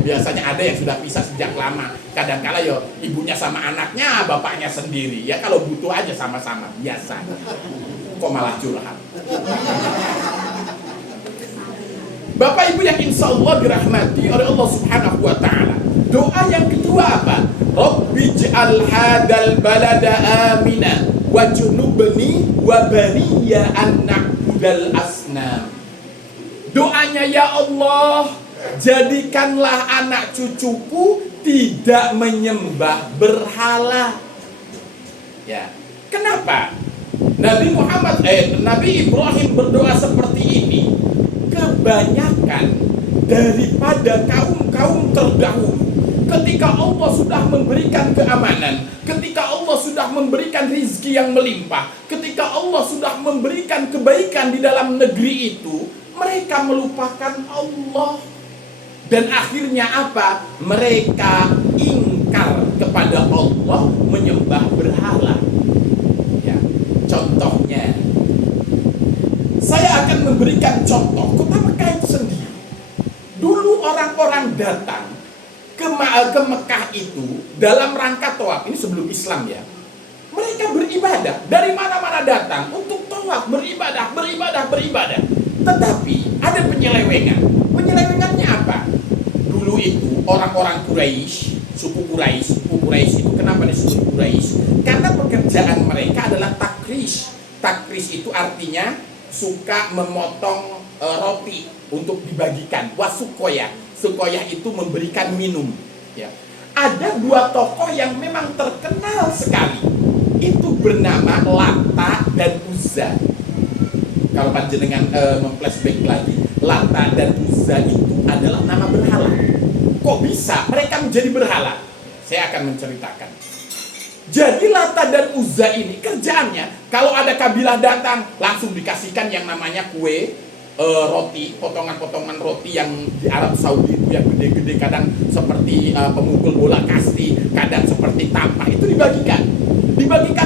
Biasanya ada yang sudah pisah sejak lama. Kadang-kala ya ibunya sama anaknya, bapaknya sendiri. Ya kalau butuh aja sama-sama, biasa. Kok malah curhat. Bapak Ibu yang insya Allah dirahmati oleh Allah Subhanahu wa Ta'ala. Doa yang kedua apa? Rabbij'al hadal balada amina wajnubni wa baniya an na'budal asnam. Doanya, ya Allah, jadikanlah anak cucuku tidak menyembah berhala. Ya. Kenapa? Nabi Ibrahim berdoa seperti ini. Kebanyakan daripada kaum-kaum terdahulu, ketika Allah sudah memberikan keamanan, ketika Allah sudah memberikan rizki yang melimpah, ketika Allah sudah memberikan kebaikan di dalam negeri itu, mereka melupakan Allah. Dan akhirnya apa? Mereka ingkar kepada Allah, menyembah berhala. Ya, contohnya, saya akan memberikan contoh kota Mekah itu sendiri. Dulu orang-orang datang ke Mekah itu dalam rangka tawaf. Ini sebelum Islam ya. Mereka beribadah, dari mana-mana datang untuk tawaf, beribadah. Tetapi ada penyelewengan. Penyelewengannya apa? Dulu itu orang-orang Quraisy, suku Quraisy itu kenapa disebut Quraisy? Karena pekerjaan mereka adalah takris. Takris itu artinya suka memotong roti untuk dibagikan. Wasukoya, sukoya itu memberikan minum. Ya. Ada dua tokoh yang memang terkenal sekali. Itu bernama Lata dan Uzza. Kalau panjenengan memflashback lagi, Lata dan Uzza itu adalah nama berhala. Kok bisa mereka menjadi berhala? Saya akan menceritakan. Jadi Lata dan Uzza ini kerjaannya, kalau ada kabilah datang, langsung dikasihkan yang namanya kue, roti, potongan-potongan roti yang di Arab Saudi itu yang gede-gede, kadang seperti pemukul bola kasti, kadang seperti tampah, itu dibagikan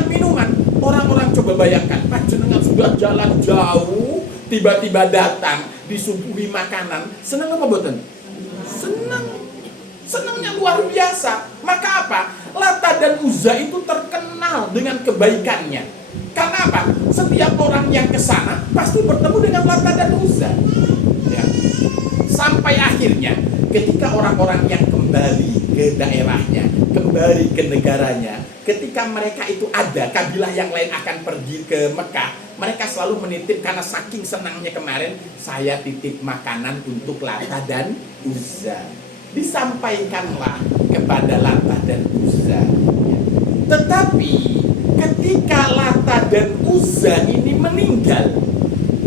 minuman. Orang-orang coba bayangkan, panjenengan sudah jalan jauh, tiba-tiba datang disuguhi makanan, senang apa boten? Senangnya luar biasa. Maka apa? Lata dan Uzza itu terkenal dengan kebaikannya. Karena apa? Setiap orang yang ke sana pasti bertemu dengan Lata dan Uzza. Ya. Sampai akhirnya ketika orang-orang yang kembali ke daerahnya, kembali ke negaranya, ketika mereka itu ada kabilah yang lain akan pergi ke Mekah, mereka selalu menitip, karena saking senangnya kemarin, saya titip makanan untuk Lata dan Uzza. Disampaikanlah kepada Lata dan Uzza. Tetapi ketika Lata dan Uzza ini meninggal,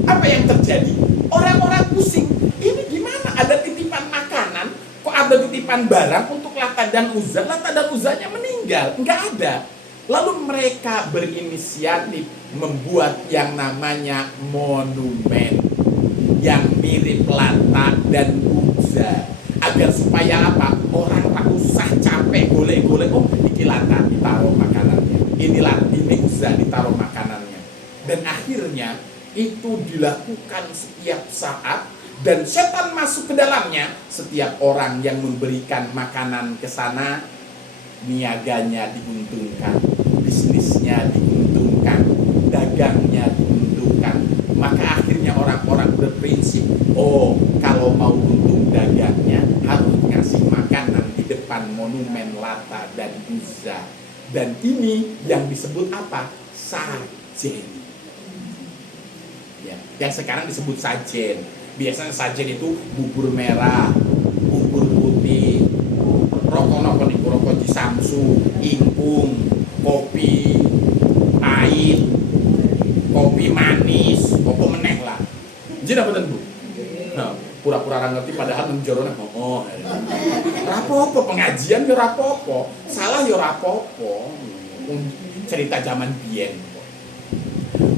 apa yang terjadi? Orang-orang pusing. Ini gimana? Ada titipan makanan, kok ada titipan barang untuk Lata dan Uzza? Lata dan Uzzanya meninggal, nggak ada. Lalu mereka berinisiatif membuat yang namanya monumen yang mirip Lata dan Uzza. Agar supaya apa? Orang tak usah capek golek-golek, oh ini Lata ditaruh makanannya, ini Uzza ditaruh makanannya. Dan akhirnya itu dilakukan setiap saat, dan setan masuk ke dalamnya. Setiap orang yang memberikan makanan ke sana, niaganya diuntungkan, bisnisnya diuntungkan, dagangnya diuntungkan. Maka akhirnya orang-orang berprinsip, oh kalau mau untung dagangnya harus ngasih makanan di depan monumen Lata dan Uzza. Dan ini yang disebut apa? Sajen. Ya, yang sekarang disebut sajen. Biasanya sajen itu bubur merah, bubur putih, rokok di Samsu, ingkung, kopi pahit, kopi manis, kopi meneh lah. Jadi apa Bu? Nah, pura-pura ra ngerti padahal menjorona rapopo pengajian yo rapopo, salah yo rapopo. Cerita zaman biyen.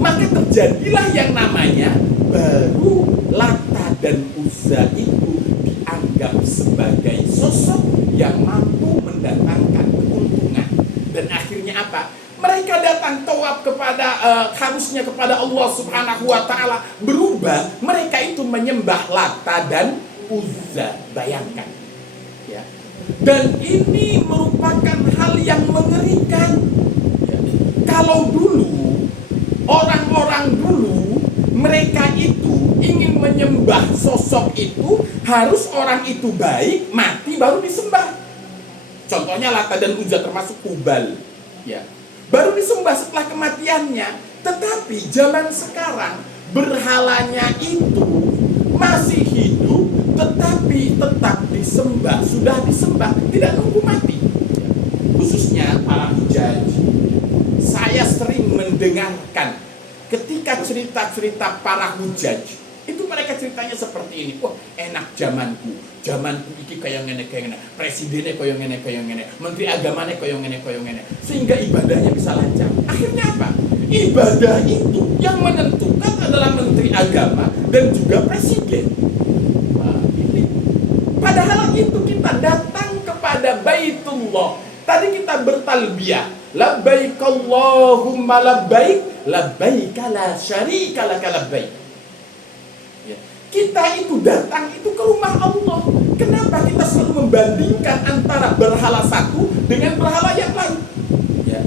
Maka terjadilah yang namanya baru Lata dan Uzza itu dianggap sebagai sosok yang mampu mendatangkan keuntungan. Dan akhirnya apa? Mereka datang tawaf kepada harusnya kepada Allah Subhanahu wa taala, berubah mereka itu menyembah Lata dan Uzza. Bayangkan. Ya. Dan ini merupakan hal yang mengerikan. Ya. Kalau dulu orang-orang dulu mereka itu ingin menyembah sosok itu, harus orang itu baik, mati baru disembah. Contohnya Lata dan Uzza termasuk Hubal. Ya. Baru disembah setelah kematiannya. Tetapi zaman sekarang berhalanya itu masih hidup, tetapi tetap disembah. Sudah disembah, tidak nunggu mati. Khususnya para hujaj. Saya sering mendengarkan ketika cerita-cerita para hujaj, itu mereka ceritanya seperti ini. Wah, enak zamanku iki kaya ngene, presidennya kaya ngene, menteri agamanya kaya ngene, sehingga ibadahnya bisa lancar. Akhirnya apa? Ibadah itu yang menentukan adalah menteri agama dan juga presiden. Nah, ini padahal itu kita datang kepada Baitullah. Tadi kita bertalbiyah, labbaik Allahumma labbaik, labbaik la syarika laka labbaik. Ya. Kita itu datang itu ke rumah Allah. Kenapa kita selalu membandingkan antara berhala satu dengan berhala yang lain? Ya.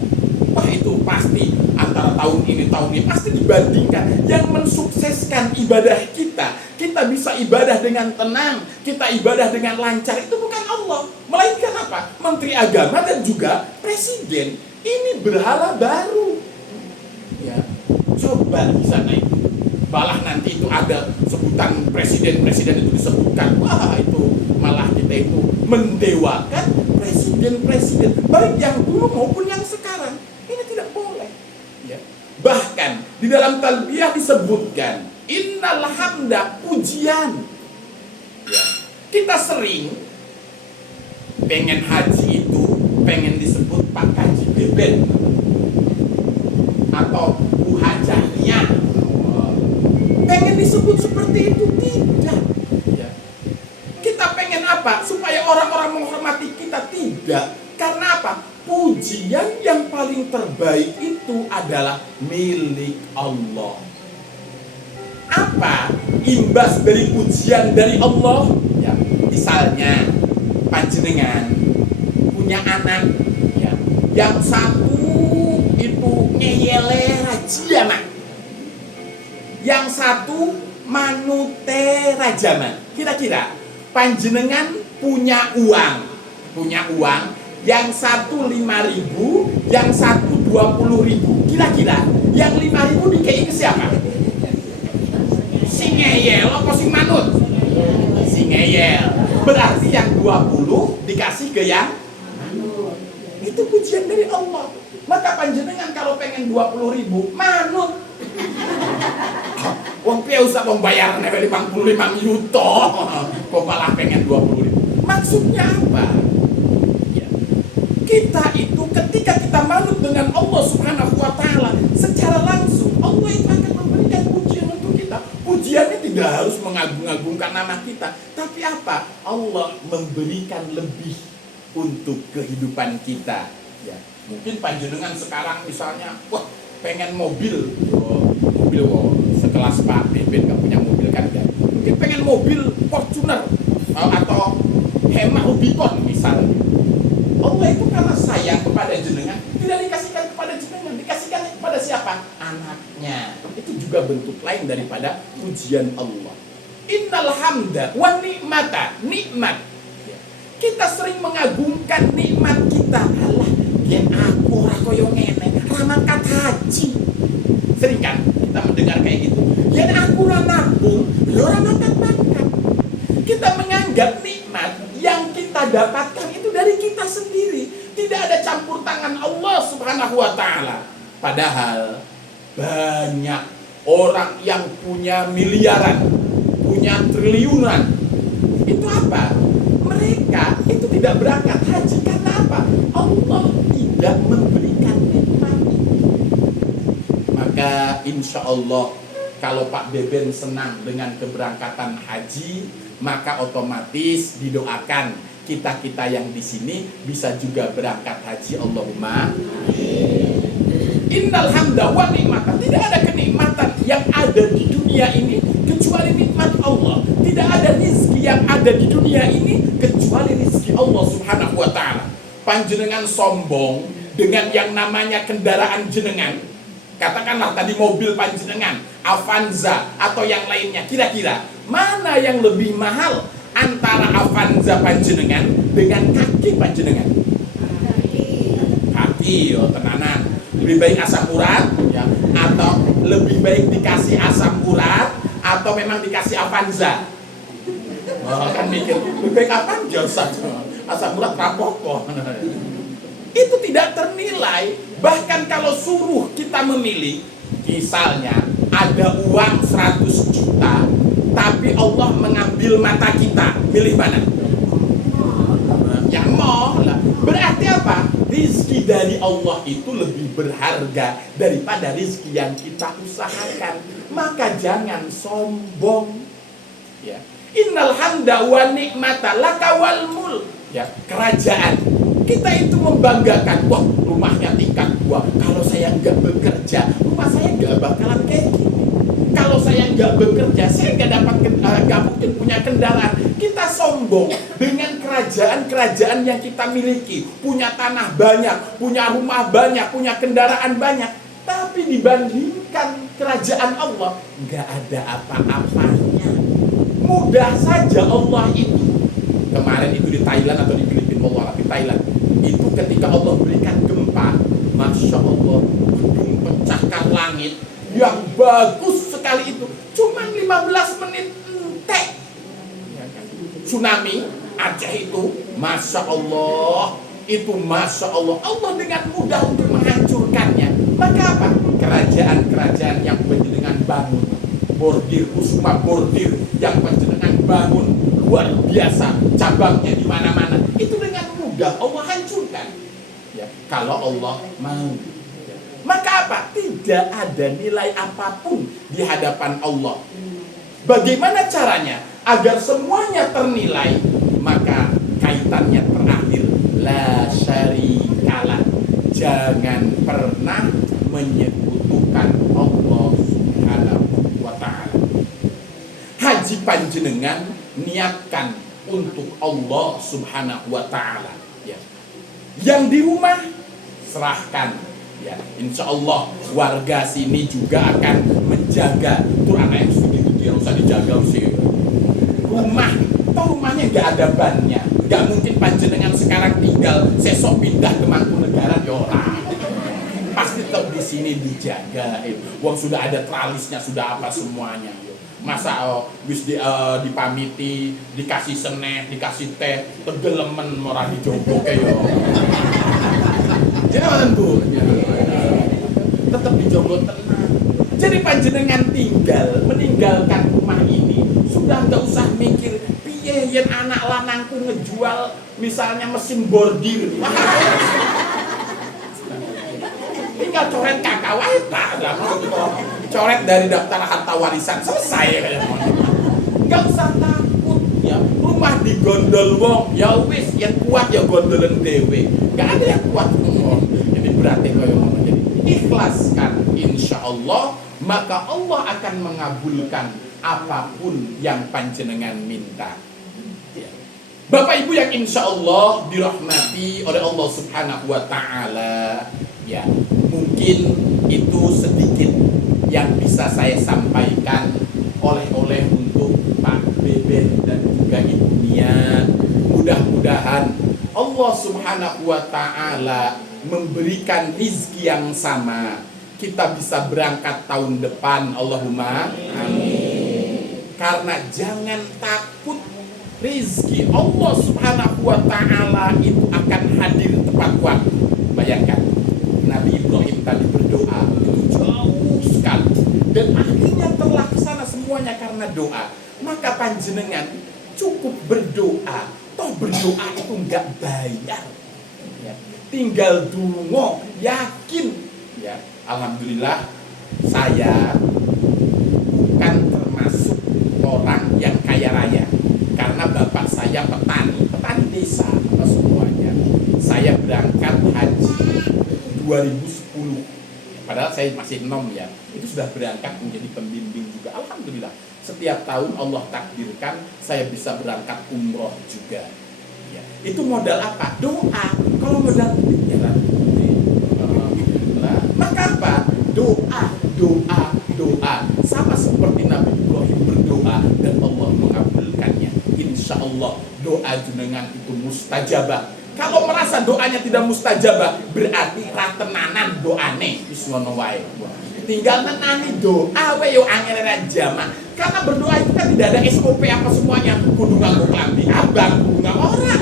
Wah, itu pasti antara tahun ini pasti dibandingkan. Yang mensukseskan ibadah kita bisa ibadah dengan tenang, kita ibadah dengan lancar, itu bukan Allah, melainkan apa? Menteri Agama dan juga Presiden. Ini berhala baru. Ya, coba di sana itu, malah nanti itu ada sebutan presiden itu disebutkan. Wah, itu malah kita itu mendewakan presiden baik yang dulu maupun yang sekarang. Ini tidak boleh. Ya. Bahkan di dalam talbiyah disebutkan innal hamda, pujian. Ya. Kita sering pengen haji itu pengen disebut Pak Haji Beben atau Bu Hajahnya. Pengen disebut seperti itu, tidak. Ya. Kita pengen apa? Supaya orang-orang menghormati kita, tidak. Karena apa? Pujian yang paling terbaik itu adalah milik Allah. Apa imbas dari pujian dari Allah? Ya, misalnya panjenengan punya anak, ya, yang satu itu ngeyele rajiaman, yang satu manute rajaman. Kira-kira panjenengan punya uang, yang satu 5.000, yang satu 20.000. Kira-kira yang 5.000 dikei ke siapa? Si ngeyel apa si manut? Si ngeyel. Berarti yang 20 dikasih ke yang manut. Itu pujian dari Allah. Maka panjenengan kalau pengen 20.000, manut. Wong piye usah wong bayar nek 55 juta. Kok malah pengen 20.000. Maksudnya apa? Ya. Kita itu ketika kita manut dengan Allah Subhanahu wa taala, secara langsung Allah itu akan memberikan pujian untuk kita. Pujiannya tidak harus mengagung-agungkan nama kita, tapi apa? Allah memberikan lebih untuk kehidupan kita. Ya. Mungkin panjenengan sekarang misalnya, wah, pengen mobil, sekelas Pak Beben nggak punya mobil kan ya? Mungkin pengen mobil Fortuner atau Hema Rubicon misalnya. Allah itu karena sayang kepada jenengan tidak dikasihkan kepada jenengan, dikasihkan kepada siapa? Anaknya. Itu juga bentuk lain daripada pujian Allah. Innal hamda wa ni'mata, nikmat. Kita sering mengagungkan nikmat kita. Alah, yen aku ora koyo ngene, ra mangkat haji. Sering kan kita mendengar kayak gitu. Yen aku ora nabung, ya ora mangkat-mangkat. Kita menganggap nikmat yang kita dapatkan itu dari kita sendiri. Tidak ada campur tangan Allah Subhanahu wa taala. Padahal banyak orang yang punya miliaran, punya triliunan. Itu apa? Mereka itu tidak berangkat haji karena apa? Allah tidak memberikan nikmat. Maka insya Allah kalau Pak Beben senang dengan keberangkatan haji, maka otomatis didoakan kita-kita yang di sini bisa juga berangkat haji. Allahumma innal hamda wa ni'mata. Tidak ada kenikmatan yang ada di dunia ini kecuali nikmat Allah. Tidak ada rezeki yang ada di dunia ini kecuali rezeki Allah Subhanahu wa taala. Panjenengan sombong dengan yang namanya kendaraan jenengan. Katakanlah tadi mobil panjenengan, Avanza atau yang lainnya. Kira-kira mana yang lebih mahal antara Avanza panjenengan dengan kaki panjenengan? Kaki, oh tenanan. Lebih baik asam urat ya, atau lebih baik dikasih asam urat atau memang dikasih Avanza? Oh, kan mikir lebih baik Avanza saja. Asam urat rapopo. Itu tidak ternilai. Bahkan kalau suruh kita memilih, misalnya ada uang 100 juta, tapi Allah mengambil mata kita, milih mana? Yang mau lah. Berarti apa? Rizki dari Allah itu lebih berharga daripada rizki yang kita usahakan. Maka jangan sombong. Ya. Innal hamda wa ni'mata laka wal mulk. Ya, kerajaan. Kita itu membanggakan, wah rumahnya tingkat 2. Kalau saya nggak bekerja, rumah saya nggak bakalan kayak gini. Kalau saya nggak bekerja, saya nggak mungkin punya kendaraan. Kita sombong dengan kerajaan-kerajaan yang kita miliki. Punya tanah banyak, punya rumah banyak, punya kendaraan banyak. Tapi dibandingkan kerajaan Allah, nggak ada apa-apanya. Mudah saja Allah itu. Kemarin itu di Thailand atau di Filipina, di Thailand. Itu ketika Allah berikan gempa, Masya Allah, gedung pencakar langit yang bagus sekali itu. Cuma 15 menit entek. Tsunami Aceh itu, Masya Allah, itu Masya Allah. Allah dengan mudah untuk menghancurkannya. Maka apa? Kerajaan-kerajaan yang panjenengan bangun, bordir, Kusuma bordir yang panjenengan bangun, luar biasa, cabangnya di mana-mana. Itu dengan mudah Allah hancurkan. Ya, kalau Allah mau. Maka apa? Tidak ada nilai apapun di hadapan Allah. Bagaimana caranya agar semuanya ternilai? Maka kaitannya terakhir, la syarikalah. Jangan pernah menyekutukan Allah Subhanahu wa ta'ala. Haji panjenengan niatkan untuk Allah Subhanahu wa ta'ala. Ya. Yang di rumah serahkan. Ya, insya Allah warga sini juga akan menjaga. Itu anak yang sudah dia usah dijaga sih. Rumahnya nggak ada bannya. Nggak mungkin panjenengan sekarang tinggal sesok pindah ke Mangkunegaran ya orang. Pasti tetap di sini dijaga. Wong sudah ada tralisnya, sudah apa semuanya. Masa wis dipamiti, dikasih seneh, dikasih teh, tegelemen ora dijogoke yo. Jangan Bu. Tetap dijogo tenang. Jadi panjenengan meninggalkan rumah ini sudah nggak usah mikir piye yen anak lanangku ngejual misalnya mesin bordir. Tinggal coret kakak wae tak ada coret dari daftar harta warisan selesai kayak nggak usah takut ya. Rumah digondol wong ya wis yang kuat ya gondolen dewe. Nggak ada yang kuat wong. Jadi berarti kayak jadi ikhlaskan insya Allah, maka Allah akan mengabulkan apapun yang panjenengan minta. Bapak Ibu yang insya Allah dirahmati oleh Allah Subhanahu wa ta'ala. Ya, mungkin itu sedikit yang bisa saya sampaikan oleh untuk Pak Beben dan juga Ibu Nia. Mudah-mudahan Allah Subhanahu wa ta'ala memberikan rizki yang sama. Kita bisa berangkat tahun depan, Allahumma amin. Karena jangan takut, rizki Allah Subhanahu wa ta'ala itu akan hadir tepat waktu. Bayangkan Nabi Ibrahim tadi berdoa itu jauh sekali dan akhirnya terlaksana semuanya karena doa. Maka panjenengan cukup berdoa. Toh berdoa itu enggak bayar ya. Tinggal dungo, yakin ya. Alhamdulillah saya bukan termasuk orang yang kaya raya karena bapak saya petani desa semuanya. Saya berangkat haji 2010, padahal saya masih 6 ya. Itu sudah berangkat menjadi pembimbing juga. Alhamdulillah setiap tahun Allah takdirkan saya bisa berangkat umroh juga ya. Itu modal apa? Doa. Kalau modal ya, maka apa? Doa. Sama seperti Nabi Ibrahim berdoa dan Allah mengabulkannya. Insya Allah doa jenengan itu mustajabah. Kalau merasa doanya tidak mustajabah, berarti ratenanan doane wis ngono wae. Tinggal nenani doa we yo angel jamaah. Karena berdoa itu kan tidak ada SOP apa semuanya. Kudu nganggo klambi abang, kudu ora.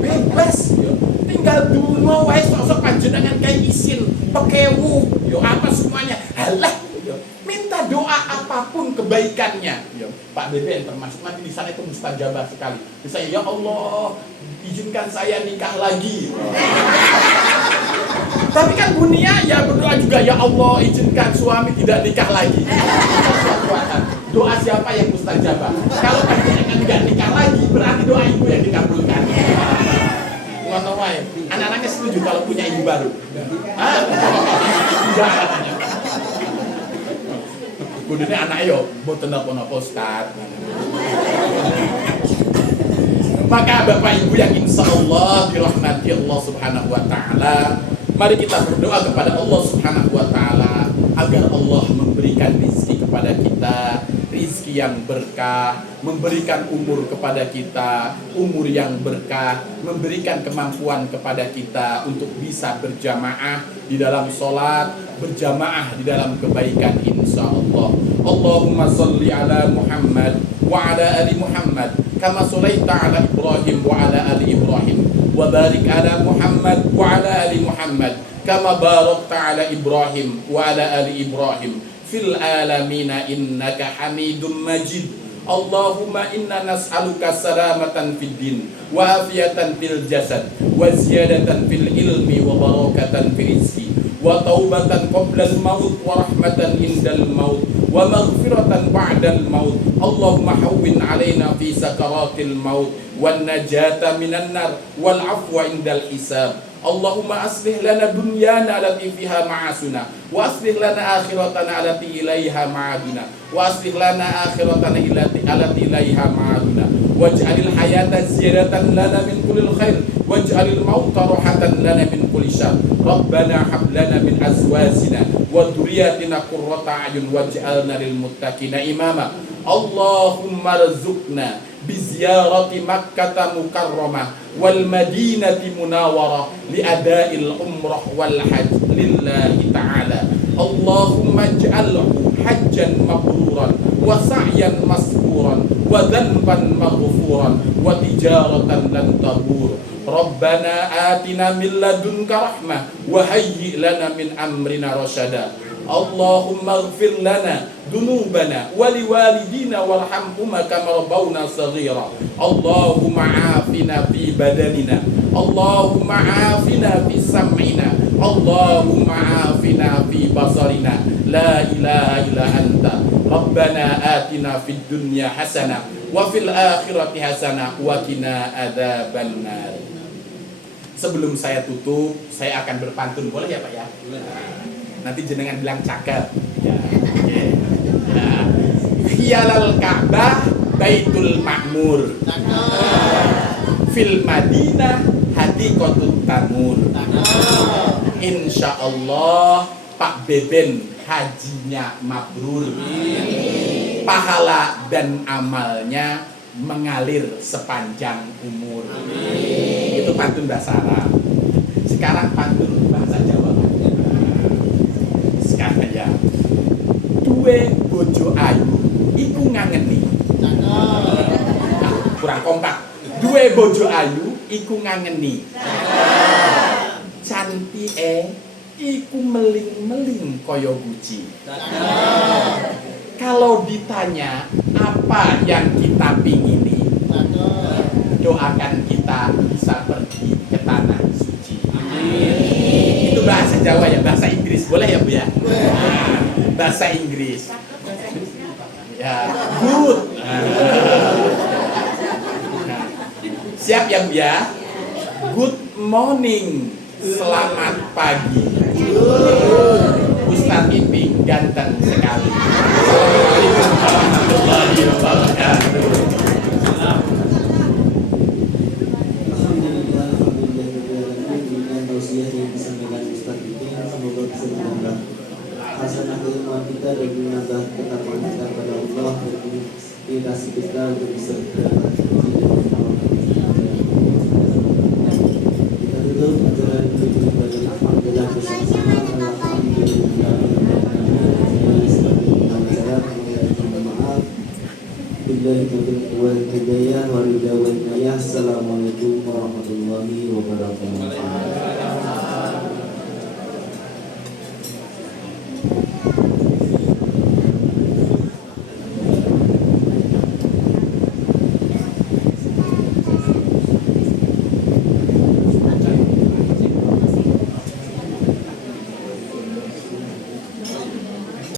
Bebas yo. Tinggal dungo wae sok-sok panjenengan kayak isin, pekewu, yo apa semuanya. Halah yo. Minta doa apapun kebaikannya. Yo, Pak BBN termasuk nanti di sana itu mustajabah sekali. Misalnya ya Allah, izinkan saya nikah lagi. Tapi kan Bunia ya berdoa juga ya Allah izinkan suami tidak nikah lagi. Doa siapa yang mustajabah? Kalau panjenengan nggak nikah lagi, berarti doa ibu yang dikabulkan. Ngono wae. Anak-anaknya setuju kalau punya ibu baru. Hah? Enggak katanya. Kudune anak yo mboten napa-napa Ustaz. Maka Bapak Ibu yang insya Allah dirahmati Allah Subhanahu wa Ta'ala, mari kita berdoa kepada Allah Subhanahu wa Ta'ala agar Allah memberikan rezeki kepada kita, rezeki yang berkah, memberikan umur kepada kita, umur yang berkah, memberikan kemampuan kepada kita untuk bisa berjamaah di dalam sholat, berjamaah di dalam kebaikan insya Allah. Allahumma salli ala Muhammad wa ala ali Muhammad kama sholaita ala Ibrahim wa ala ali Ibrahim wa barik ala Muhammad wa ala ali Muhammad kama barakta ala Ibrahim wa ala ali Ibrahim fil alamina innaka hamidum majid. Allahumma inna nas'aluka salamatan fid din wa afiyatan fil jasad wa ziyadatan fil ilmi wa barakatan fil rizki wa taubatan qabla al-maut wa rahmatan indal maut wa maghfiratan ba'dal maut. Allahumma hawwin alaina fi sakaratil maut wan najata minan nar wal afwa indal hisab. Allahumma aslih lana dunyana allati fiha ma'asuna wa aslih lana akhiratana allati ilaiha ma'aduna wa aslih lana akhiratana allati ilaiha ma'aduna waj'alil hayata ziyadatan lana min kullil khair waj'alil mauta rahatan lana min kulli syarr. Rabbana hab lana min azwajina wa dhurriyyatina qurrata a'yun waj'alna lil muttaqina imama. Allahumma rzuqna biziyarati Makkah mukarramah wal madinati munawwarah li ada'il umrah wal hajj lillahi ta'ala. Allahumma ij'alhu hajjan mabruran wa sa'yan maskuran wa dhanban maghfuran wa tijaratan lan tabur. Rabbana atina min ladunka rahmah wa hayyi lana min amrina rasyada. Allahumma ighfir lana dunubana wa liwalidina warhamhuma kama rabbawna saghira. Allahumma afina fi badanina, Allahumma afina fi sam'ina, Allahumma afina fi basarina. La ilaha illa anta Rabbana atina fid dunya hasanah wa fil akhirati hasanah wa qina adzabannar. Sebelum saya tutup, saya akan berpantun, boleh ya Pak ya? Nanti jenengan bilang cakep. Ya, okay. Ya. Khiyalal Ka'bah Baitul Ma'mur. Fil Madinah Hadiqatut Tamur. Insya Allah Pak Beben hajinya mabrur. Pahala dan amalnya mengalir sepanjang umur. Itu pantun bahasa Arab. Sekarang pantun bahasa Jawa. Aja. Duwe bojo ayu iku ngangeni. Kurang kompak. Duwe bojo ayu iku ngangeni. Cantike iku meling-meling kaya guci. Kalau ditanya apa yang kita pingini, doakan kita bisa pergi ke tanah suci. Itu bahasa Jawa ya, bahasa Inggris boleh ya Bu ya? Bahasa Inggris. Ya, good. Siap ya Bu ya? Good morning, selamat pagi. Ustadz Iping ganteng sekali. Assalamualaikum warahmatullahi wabarakatuh. Hasanah keilmuan kita dan menambah ketakwaan kita kepada Allah dan inspirasi kita untuk bisa berdapat kita tutup ajaran menuju kepada alhamdulillah bersama-sama. Alhamdulillah maaf billahi taufiq wal hidayah wa ridha wal hidayah. Assalamualaikum warahmatullahi wabarakatuh.